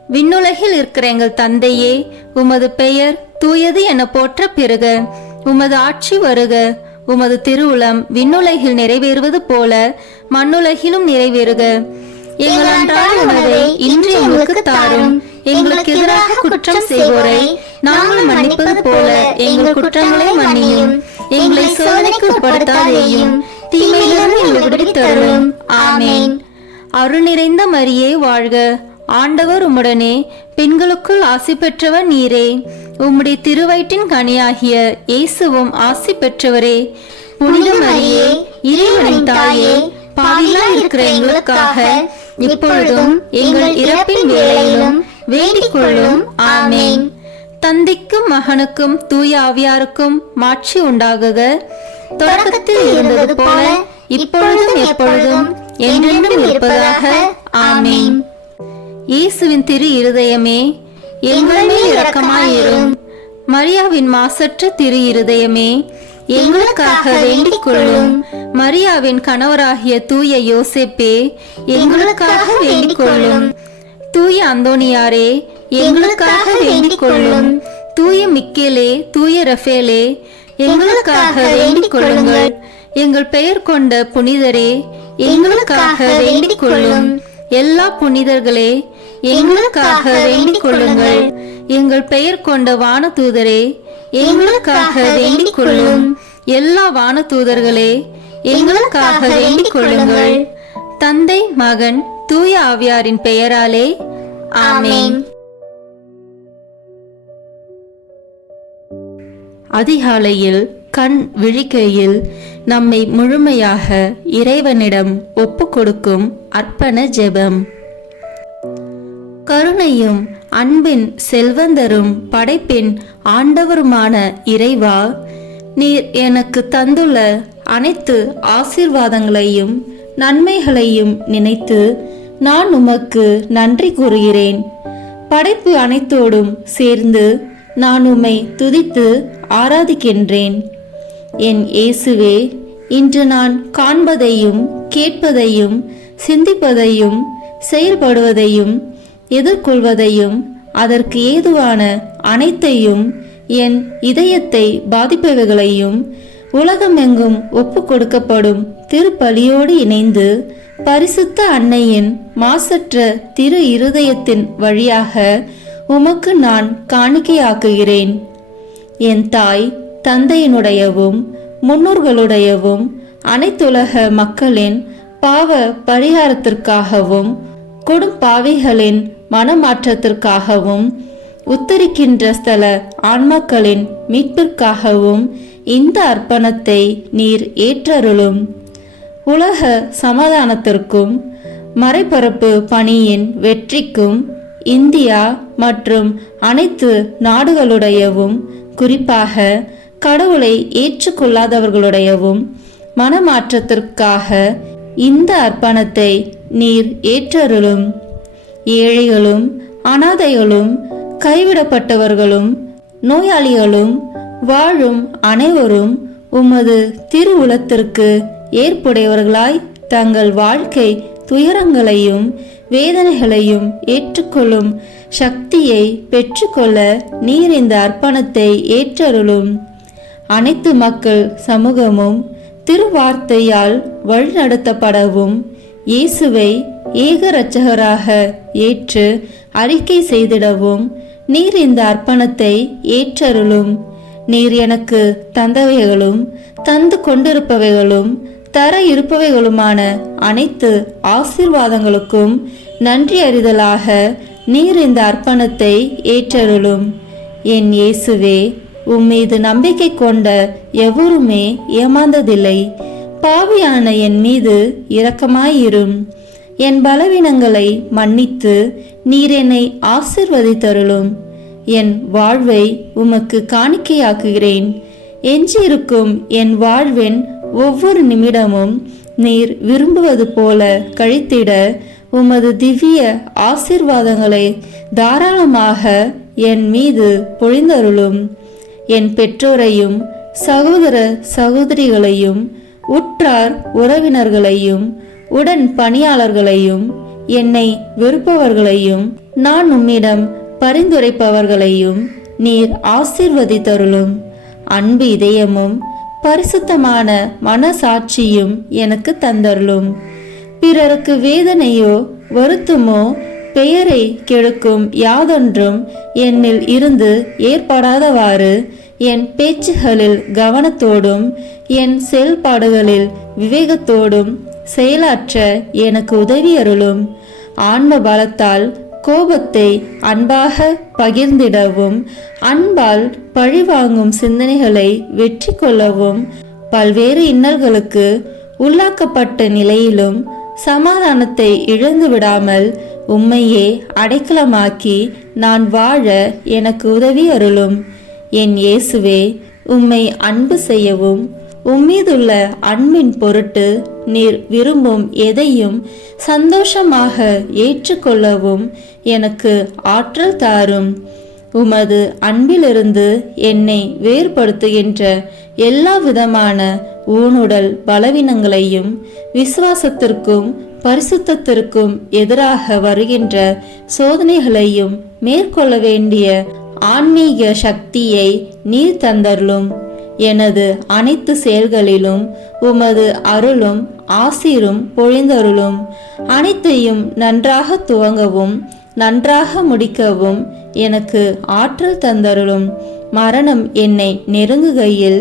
விண்ணுலகில் இருக்கிற எங்கள் தந்தையே, உமது பெயர் தூயது என போற்ற பெறுக. உமது ஆட்சி வருக. உமது திருவுளம் விண்ணுலகில் நிறைவேறுவது போல மண்ணுலகிலும் நிறைவேறுக. எங்கள் அன்றாட உணவை இன்று எங்களுக்கு தாரும். எங்களுக்கு எதிராக குற்றம் செய்வோரை நாங்கள் மன்னிப்பது போல எங்கள் குற்றங்களை மன்னியும். எங்களை சோதனைக்கு உட்படுத்தாதேயும், தீமையிலிருந்து எங்களை விடுவித்தருளும். ஆமென். அருள் நிறைந்த மரியே வாழ்க. ஆண்டவர் உம்முடனே, பெண்களுக்குள் ஆசி பெற்றவர் நீரே. உம்முடைய திருவயிற்றின் கனியாகிய இயேசுவும் ஆசி பெற்றவரே. புனித மரியே, இறைவனின் தாயே, பாவிகளாய் இருக்கிற எங்களுக்காக இப்பொழுதும் எங்கள் இறப்பின் வேளையிலும் வேண்டிக் கொள்ளும். ஆமென். தந்தைக்கும் மகனுக்கும் தூய ஆவியாருக்கும் மாட்சி உண்டாகுக. தொடக்கத்தில் இருந்தது போல இப்பொழுதும் எப்பொழுதும் என்றென்றும் இருப்பதாக. ஆமென். இயேசுவின் திரு இருதயமே, எங்கள் மேல் இரக்கமாயிரும். மரியாவின் மாசற்ற திரு இருதயமே, எங்களுக்காக வேண்டிக் கொள்ளும். மரியாவின் கணவராகிய தூய யோசேப்பே, எங்களுக்காக வேண்டிக் கொள்ளும். தூய அந்தோனியாரே, எங்களுக்காக வேண்டிக் கொள்ளும். தூய மிக்கேலே, தூய ரஃபேலே, எங்களுக்காக வேண்டிக் கொள்ளுங்கள். எங்கள் பெயர் கொண்ட புனிதரே, எங்களுக்காக வேண்டிக் கொள்ளும். எல்லா புனிதர்களே, எங்களுக்காக வேண்டிக் கொள்ளுங்கள். எங்கள் பெயர் கொண்ட வானதூதரே, எங்களுக்காக வேண்டிக் கொள்ளும். எல்லா வானதூதர்களே, எங்களுக்காக வேண்டிக் கொள்ளுங்கள். தந்தை, மகன், தூய ஆவியாரின் பெயராலே ஆமென். அதிகாலையில் கண் விழிக்கையில் நம்மை முழுமையாக இறைவனிடம் ஒப்பு கொடுக்கும் அர்ப்பண ஜெபம். கருணையும் அன்பின் செல்வந்தரும் படைப்பின் ஆண்டவருமான இறைவா, நீர் எனக்கு தந்துள்ள அனைத்து ஆசீர்வாதங்களையும் நன்மைகளையும் நினைத்து நான் உமக்கு நன்றி கூறுகிறேன். படைப்பு அனைத்தோடும் சேர்ந்து நான் உம்மை துதித்து ஆராதிக்கின்றேன். என் இயேசுவே, இன்று நான் காண்பதையும் கேட்பதையும் சிந்திப்பதையும் செயல்படுவதையும் எதிர்கொள்வதையும் அதற்கு ஏதுவான அனைத்தையும் என் இதயத்தை பாதிப்பவைகளையும் உலகமெங்கும் ஒப்பு கொடுக்கப்படும் திருப்பலியோடு இணைந்து பரிசுத்த அன்னையின் மாசற்ற திரு இருதயத்தின் வழியாக உமக்கு நான் காணிக்கையாக்குகிறேன். என் தாய் தந்தையினுடையவும் முன்னோர்களுடையவும் அனைத்துலக மக்களின் பாவ பரிகாரத்திற்காகவும் கொடும்பாவிகளின் மனமாற்றத்திற்காகவும் உத்தரிக்கின்ற ஸ்தல ஆன்மாக்களின் மீட்பிற்காகவும் இந்த அர்ப்பணத்தை நீர் ஏற்றருளும். உலக சமாதானத்திற்கும் மறைபரப்பு பணியின் வெற்றிக்கும் இந்தியா மற்றும் அனைத்து நாடுகளுடையவும் குறிப்பாக கடவுளை ஏற்றுக்கொள்ளாதவர்களுடையவும் மனமாற்றத்திற்காக இந்த அர்ப்பணத்தை நீர் ஏற்றருளும். ஏழைகளும் அனாதைகளும் கைவிடப்பட்டவர்களும் நோயாளிகளும் வாழும் அனைவரும் உமது திருவுளத்திற்கு ஏற்புடையவர்களாய் தங்கள் வாழ்க்கை துயரங்களையும் வேதனைகளையும் ஏற்றுக்கொள்ளும் சக்தியை பெற்றுக்கொள்ள நீர் இந்த அர்ப்பணத்தை ஏற்றருளும். அனைத்து மக்கள் சமூகமும் திருவார்த்தையால் வழிநடத்தப்படவும் இயேசுவை ஏக இரட்சகராக ஏற்று அறிக்கை செய்திடவும் நீர் இந்த அர்ப்பணத்தை ஏற்றருளும். நீர் எனக்கு தந்தவைகளும் தந்து கொண்டிருப்பவைகளும் தர இருப்பவைகளுமான அனைத்து ஆசீர்வாதங்களுக்கும் நன்றி அறிதலாக நீர் இந்த அர்ப்பணத்தை ஏற்றருளும். என் இயேசுவே, உம்மீது நம்பிக்கை கொண்ட எவருமே ஏமாந்ததில்லை. பாவியான என் மீது இரக்கமாயிரும். என் பலவீனங்களை மன்னித்து நீர் என்னை ஆசீர்வதித்தருளும். என் வாழ்வை உமக்கு காணிக்கையாக்குகிறேன். எஞ்சியிருக்கும் என் வாழ்வின் ஒவ்வொரு நிமிடமும் நீர் விரும்புவது போல கழித்திட உமது திவ்ய ஆசீர்வாதங்களை தாராளமாக என் மீது பொழிந்தருளும். என் பெற்றோரையும் சகோதர சகோதரிகளையும் உற்றார் உறவினர்களையும் உடன் பணியாளர்களையும் என்னை வெறுப்பவர்களையும் நான் உம்மிடம் பரிந்துரைப்பவர்களையும் நீர் ஆசீர்வதித்தருளும். அன்பு இதயமும் பரிசுத்தமான மனசாட்சியும் எனக்கு தந்தருளும். பிறருக்கு வேதனையோ வருத்தமோ பெயரை கெடுக்கும் யாதொன்றும் என்னில் இருந்து ஏற்படாதவாறு என் பேச்சுகளில் கவனத்தோடும் என் செயல்பாடுகளில் விவேகத்தோடும் செயலாற்ற எனக்கு உதவி அருளும். ஆன்ம பலத்தால் கோபத்தை அன்பாக பகிர்ந்திடவும் அன்பால் பழிவாங்கும் சிந்தனைகளை வெற்றி கொள்ளவும் பல்வேறு இன்னல்களுக்கு உள்ளாக்கப்பட்ட நிலையிலும் சமாதானத்தை இழந்து விடாமல் உம்மையே அடைக்கலமாக்கி நான் வாழ எனக்கு உதவி அருளும். என் இயேசுவே, உம்மை அன்பு செய்யவும் உம்மீதுள்ள அன்பின் பொருட்டு நீர் விரும்பும் எதையும் சந்தோஷமாக ஏற்றுக்கொள்ளவும் எனக்கு ஆற்றல் தாரும். உமது அன்பிலிருந்து என்னை வேறுபடுத்துகின்ற எல்லா விதமான ஊனுடல் பலவீனங்களையும் விசுவாசத்திற்கும் பரிசுத்தத்திற்கும் எதிராக வருகின்ற சோதனைகளையும் மேற்கொள்ள வேண்டிய ஆன்மீக சக்தியை நீர் தந்தருளும். எனது அனைத்து செயல்களிலும் உமது அருளும் ஆசீரும் பொழிந்தருளும். அனைத்தையும் நன்றாக துவங்கவும் நன்றாக முடிக்கவும் எனக்கு ஆற்றல் தந்தருளும். மரணம் என்னை நெருங்குகையில்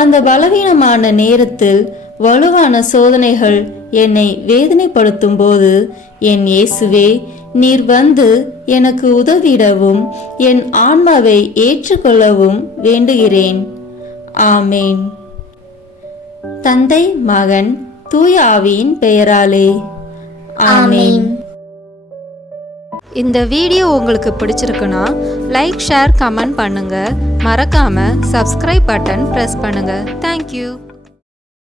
அந்த பலவீனமான நேரத்தில் வலுவான சோதனைகள் என்னை வேதனைப்படுத்தும் போது என் இயேசுவே, நீர் வந்து எனக்கு உதவிடவும் என் ஆன்மாவை ஏற்றுக்கொள்ளவும் வேண்டுகிறேன். ஆமேன். தந்தை, மகன், தூய ஆவியின் பெயராலே ஆமேன். இந்த வீடியோ உங்களுக்கு பிடிச்சிருக்குன்னா லைக், ஷேர், கமெண்ட் பண்ணுங்க. மறக்காம சப்ஸ்கிரைப் பட்டன் பிரஸ் பண்ணுங்க. தேங்க்யூ.